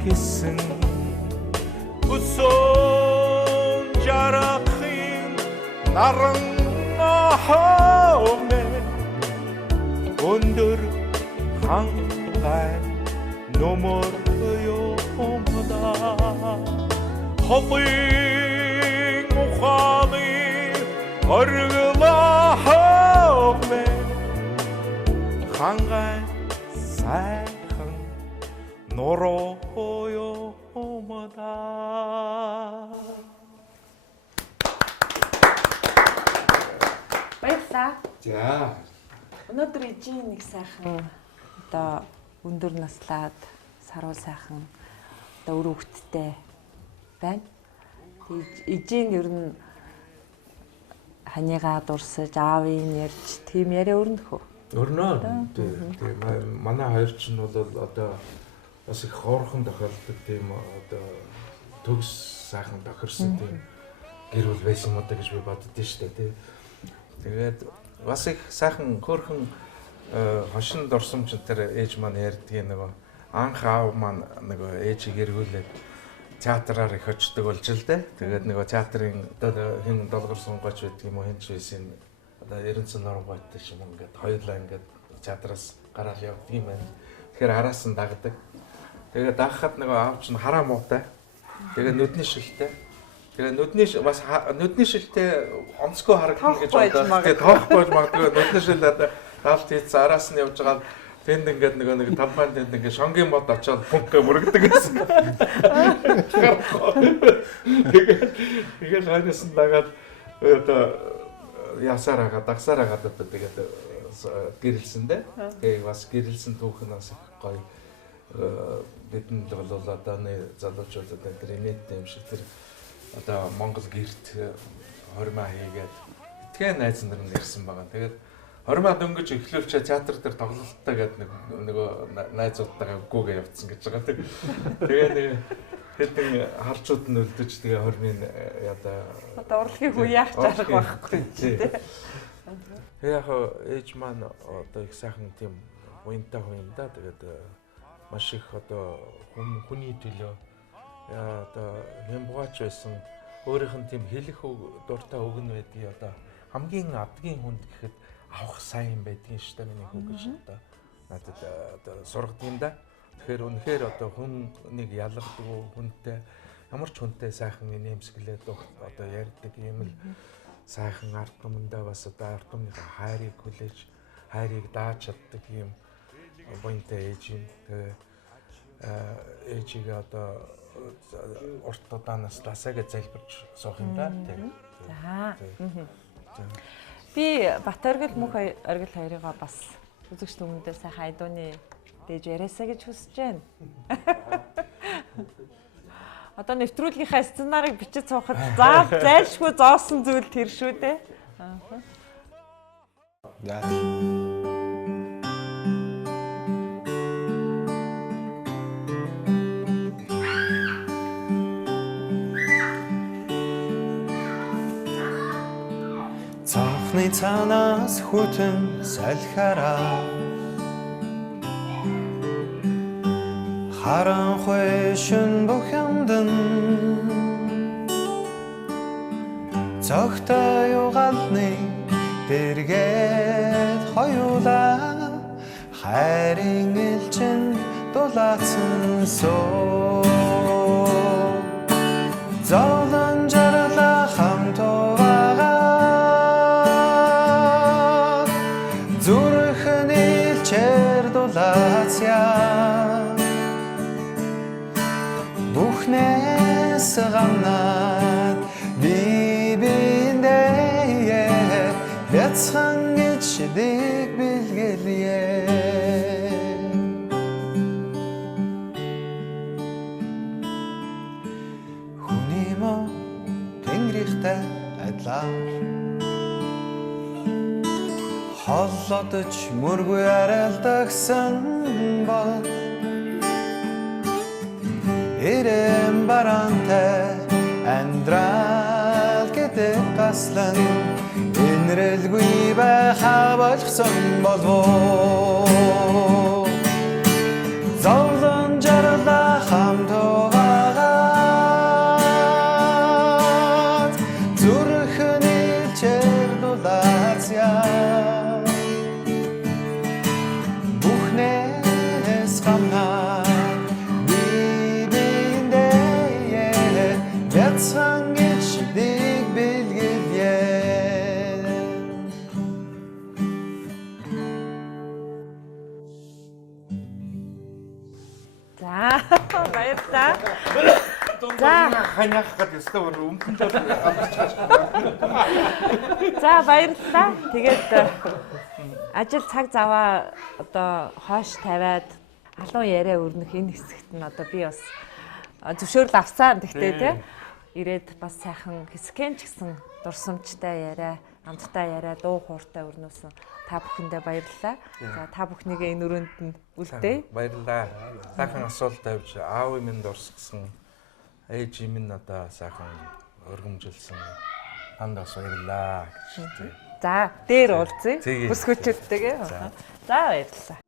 гэсэн өсөн жарахын наран ахомэ өндөр хангай номор ёмда хобын уханы орглахомэ хангай сайхан нурууёмда Баярлалаа. За. Өнөөдөр ижийн нэг сайхан одоо өндөр наслаад саруу сайхан одоо өр хөвгттэй байна. Ижийн ер нь ханигаа дурсаж аавын ярьж тийм яриа өрнөхөө. Өрнөө. Тэгээ манай хоёр ч нь бол одоо бас их хоорхон тохиолддог тийм одоо төгс сайхан тохирсон тийм гэр бүл байсан юм одоо гэж би боддөө шүү дээ тий. Тэгээд бас их сайхан хөөрхөн хошин дурсамж тэр ээж маань ярьдгийг нөгөө анх аав маань нөгөө ээжийг эргүүлээд театраар их очдог болж л дээ. Тэгээд нөгөө театрын одоо хэн долгор сунгаач байдаг юм уу хэн ч байсан одоо Эренцэн Норнгойтой юм ингээд хоёулаа ингээд театраас гараал явдаг юм байна. Тэгэхээр араас нь дагдаг. Тэгээд дагахад нөгөө аав чинь хараа муутай. Тэгээд нүдний шилтэй. Тэгээд нүдний шилтэй онцгой харагдана гэж бодоод тэгээд тоохгүй магадгүй нүдний шил даалт хийц араас нь явж байгаа тэнд ингээд нэг тампан тэнд ингээд шонгийн мод очоод пункгээ мөрөгдөг гэсэн. Тэгээд ханаас нь дагаад одоо ясаар хагаад дагсаар хагаад одоо тэгээд гэрэлсэндээ. Тэгээд бас гэрэлсэн түүх нь бас гоё бидэнд бол одоо залуучуудад тэр инээдтэй юм шиг тэр одоо Монгол гэрт хормоо хийгээд итгэн найз нар нь ирсэн байгаа. Тэгээд хормоо дөнгөж эхлүүлчээ театр дээр тоглолттой гэдэг нөгөө найзуудтайгаа гүгээ явцсан гэж байгаа. Тэгээ нэг хэдэн харчууд нь өлдөж тэгээ хормын одоо урлагийн хүү яах чарах байхгүй тий. Тэгээ яг ээж маань одоо их сайхан тийм уянтай хүн юм да. Тэгээд маш их одоо хүний төлөө одоо хямбгаач байсан өөрийнх нь тийм хэлэх дуртай өгн байдгийг одоо хамгийн адгийн хүнд гэхэд авах сайн юм байдгийн шүү дээ миний хүү гэж одоо надад одоо сургад юм да. Тэгэхээр үнэхээр одоо хүнийг ялгадаг хүнтэй ямар ч хүнтэй сайхан инээмсэглээд одоо ярьдаг юм л сайхан ард түмэндээ бас одоо ард түмнийхээ хайрыг хүлээж хайрыг дааж чаддаг юм буянтай ээж юм. Тэгээ ээжигээ одоо урт удаанаас ласаага залбирч суух юм да. За. Би Бат оргил мөнх оргил хоёрыгоо бас үзэгч хүмүүдээ сайхан айдууны дээж яриасаа гэж хүсэж байна. Одоо нэвтрүүлгийнхаа сценарийг бичиж суухад зайлшгүй зоосон зүйл тэр шүү дээ. Цаахны цаанаас хүтэн салхараа харанхуй шин бухямдан цогтой югалны дэргээ хоёулаа хайрын элчин дулаацсан суу зовлон жаргалаа хамт угаагаад зүрхэн илчээр дулаацяа бүхнээс гамнаад бибиндээ бяцхан гэж дэг билгэлье хүний мөн тэнгэрийнхтэй адилаар холлодож мөргүй арайлдагсан бол эрэм барантай амьдрал гэдэг гаслан энэрэлгүй байхаа болгосон болов зовлон жаргалаа хамт угаагаад зүрхэн илчээр дулаацяа бүхнээс гамнаа бяцхан гэж дэг билгэлье За баярлалаа. За ханях гэдэг өстөр өмтөнд амтчихаж байна. За баярлалаа. Тэгээд ажил цаг заваа одоо хоош тавиад халуун яриа өрнөх энэ хэсэгт нь одоо би бас зөвшөөрөл авсан. Тэгтээ тий ирээд бас сайхан хэсгэн ч гэсэн дурсамжтай яриа, амттай яриа, дуу хууртай өрнөсөн та бүхэндээ баярлалаа. За та бүхнийгээ энэ өрөөнд нь үлдээе. Баярлалаа. Сайхан асуулт тавьж аав минь дурсгсан, ээж минь одоо сайхан өргөмжилсэн. Танд бас баярлалаа гэж. За дээр уулзъя. Бүсгүүчүүдтэйгээ. За баярлалаа.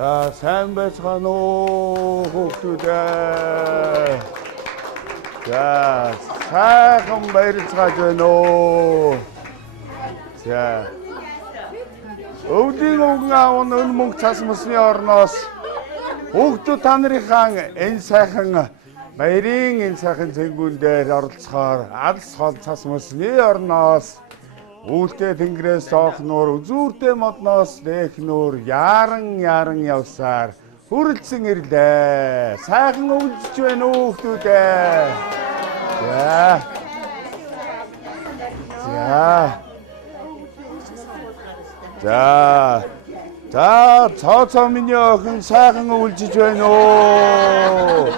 За сайн байцгаана уу хүүхдүүдээ. За сайхан баярлцгааж байна уу. За өвлийн өвгөн аав нь өн мөнгө цас мөсний орноос хүүхдүүд та нарынхаа энэ сайхан баярын энэ сайхан цэнгүүн дээр оролцохоор алс хол цас мөсний орноос үүлтэй тэнгэрээс доох нуур үзүүртэй модноос дэх нуур яран явсаар хүрэлцэн ирлээ. Сайхан өвлөж байна уу хүүхдүүдээ. За цоо миний охин сайхан өвлөж байна уу.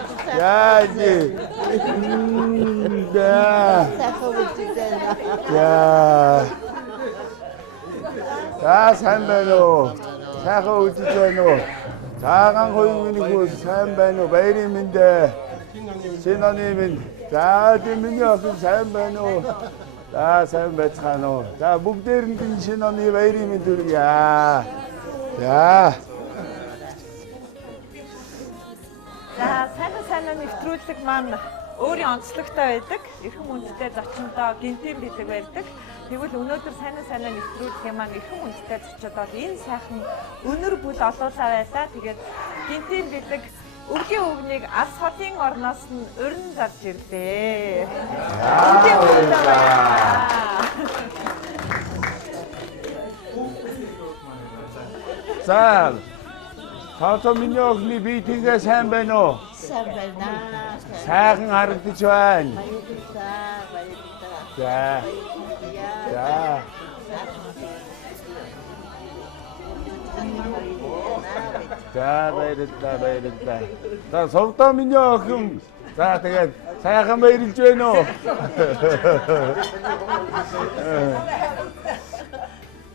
За сайн байна уу? Сайхан өвлөж байна уу? Цагаан хоёр миний хүү сайн байна уу? Баярын мэндэ. Синоны минь. За миний охин сайн байна уу? За сайн байцгаана уу? За бүгдээрэнд нь синоны баярын мэнд хүргье. За сайн нэвтрүүлэг маань өөрийн онцлогтой байдаг. Эрхэм хүндтэй зочиндоо гинтийн бэлэг байдаг. Тэгвэл өнөөдөр сайн нэвтрүүлэг маань эрхэм хүндтэй зочид бол энэ сайхан өнөр бүл олуулаа байлаа. Тэгээд гинтийн бэлэг өвгийн өвгнийг алс хотын орноос нь өрн зарж ирлээ. Гинтийн өвгөө За Таато миний охины бие тгээ сайн байна уу? Сайн байна. Сайхан харагдаж байна. За. За баярлалаа. За совдоо миний охин. За тэгээд сайхан баярлж байна уу?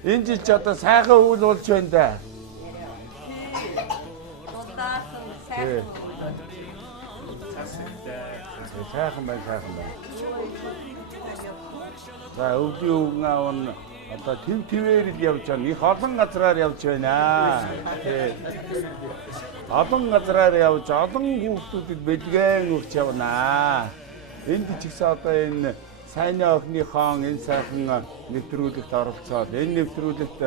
Энэ жил ч одоо сайхан үйл болж байна да. Сайхан байна, сайхан байна. За өвлийн өвгөн аав нь одоо твээр л явж байна. Их олон газраар явж байна. Олон газраар явж олон хүүхдүүдэд бэлгэн өгч явна. Энд ч гэсэн одоо энэ сайн охиныхон энэ сайхан нэвтрүүлэгт оролцоод энэ нэвтрүүлэгт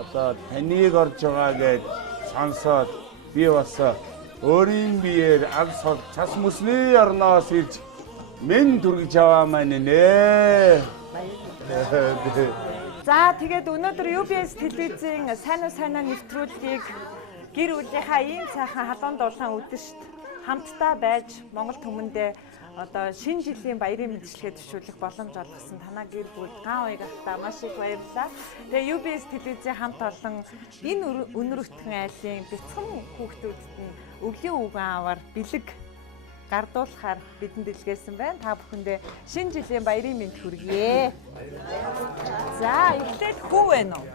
одоо таныг орж байгаа гэж сонсоод би бас өөрийн биеэр алс хол цас мөсний орноос ирж мен түргэж аваа маань нэ. За тэгээд өнөөдөр UBS телевизийн сайн нэвтрүүлгийг гэр бүлийнхаа ийм сайхан халуун дулаан үдэшт хамтдаа байж Монгол түмэндээ одоо шинэ жилийн баярын мэндчилгээ төшөөлөх боломж олгосон танаа гэр бүл ган уяг ахтаа маш их баярлалаа. Тэгээ UBS телевизийн хамт олон энэ өнөр өтгөн айлын бяцхан хүүхдүүдэд нь өвлийн үгэн аваар бэлэг гардуулахаар бидэнд илгээсэн байна. Та бүхэндээ шинэ жилийн баярын мэнд хүргье. За, эхлээд хүү байна уу?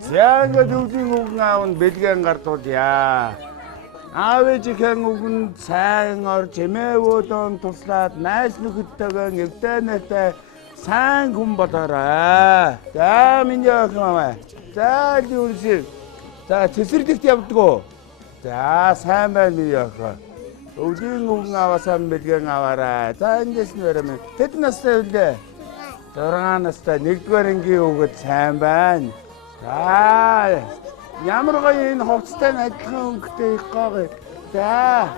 За ингээд өвлийн үгэн аав нь бэлгэн гардуулъя. Аав ээжийн үгэнд сайн орж эмээвүүдэн туслаад найз нөхөдтэйгээ эвдээ найтай сайн хүн болоорой. За миний охин аваа. За юусэн. За цэцэрлэгт явдаг уу? За сайн байна миний охин. Өвлийн үгэн аваасаа бэлгэн аваарай. За эндээс нь барай минь. Тэд настай үлээ. 6 настай 1-р ангийн хүүхэд сайн байна. За ямар гоё энэ хувцастай адилхан өнгөтэй их гоё. За.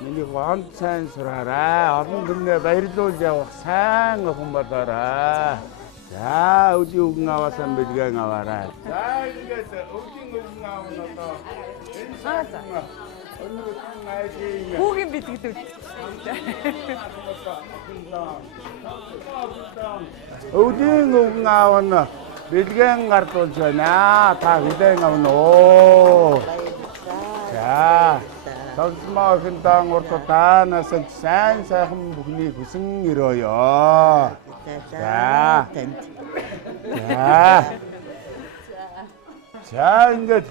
Миний гонд сайн сураарай. Олон хүнээ баярлуул явах сайн охин болоорой. За өвлийн үгэн аваасаа бэлгэн аваарай. За ингээд өвлийн үгэн аав нь одоо энэ хүүгийн битгдүүд. Өвлийн үгэн аав нь бэлгэн гардуулж байна. Та хүлээн авна уу? За. Цогзолмаа гэрийн урд таанаас сайн сайхан бүхнийг хүсэн өрөөё. За. За ингээд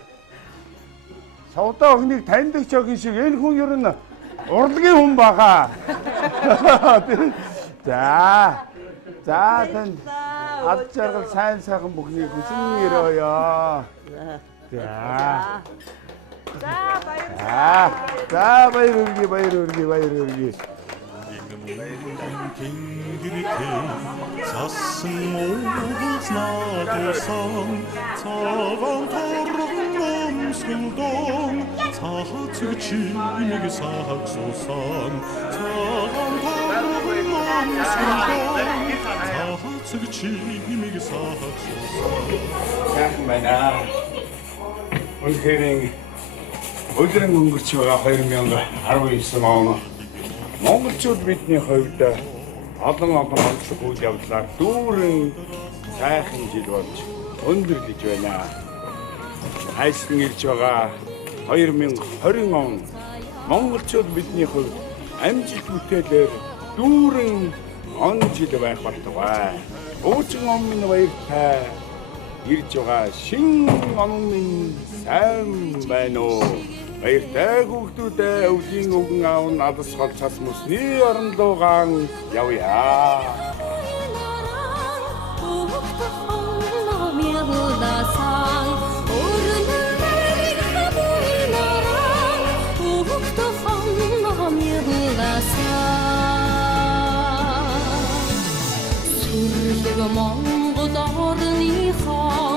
савдаа охиныг таньдаг ч охин шиг энэ хүн ер нь урлагийн хүн баха. За. За танд ад жаргал сайн сайхан бүхнийг хүсэн өрөөё. За. За баярлалаа. За баяр үргээ. Сасан мууз надусан цагаан торгон өмсгөлдөн цаацэг чимэг сахагсуусан цагаан торгон өмсгөлдөн цаацэг чимэг сахагсуусан. Сайхан байна. Үнэхээр өдрийн өнгөрч байгаа 2019 он монголчууд бидний хувьд олон онцлог үйл явдлаар дүүрэн сайхан жил болж өндөрлөж байна. Хайсан ирж байгаа 2020 он монголчууд бидний хувьд амжилт бүтээлээр дүүрэн он жил байх болтугай. Уучин он минь баяртай ирж байгаа шин он минь сайн байна уу? Баяртай хүүхдүүдээ өвлийн үгэн аав нь алс хол цас мөсний орон луугаан явъя. Сүрлэг Монгол орныхоо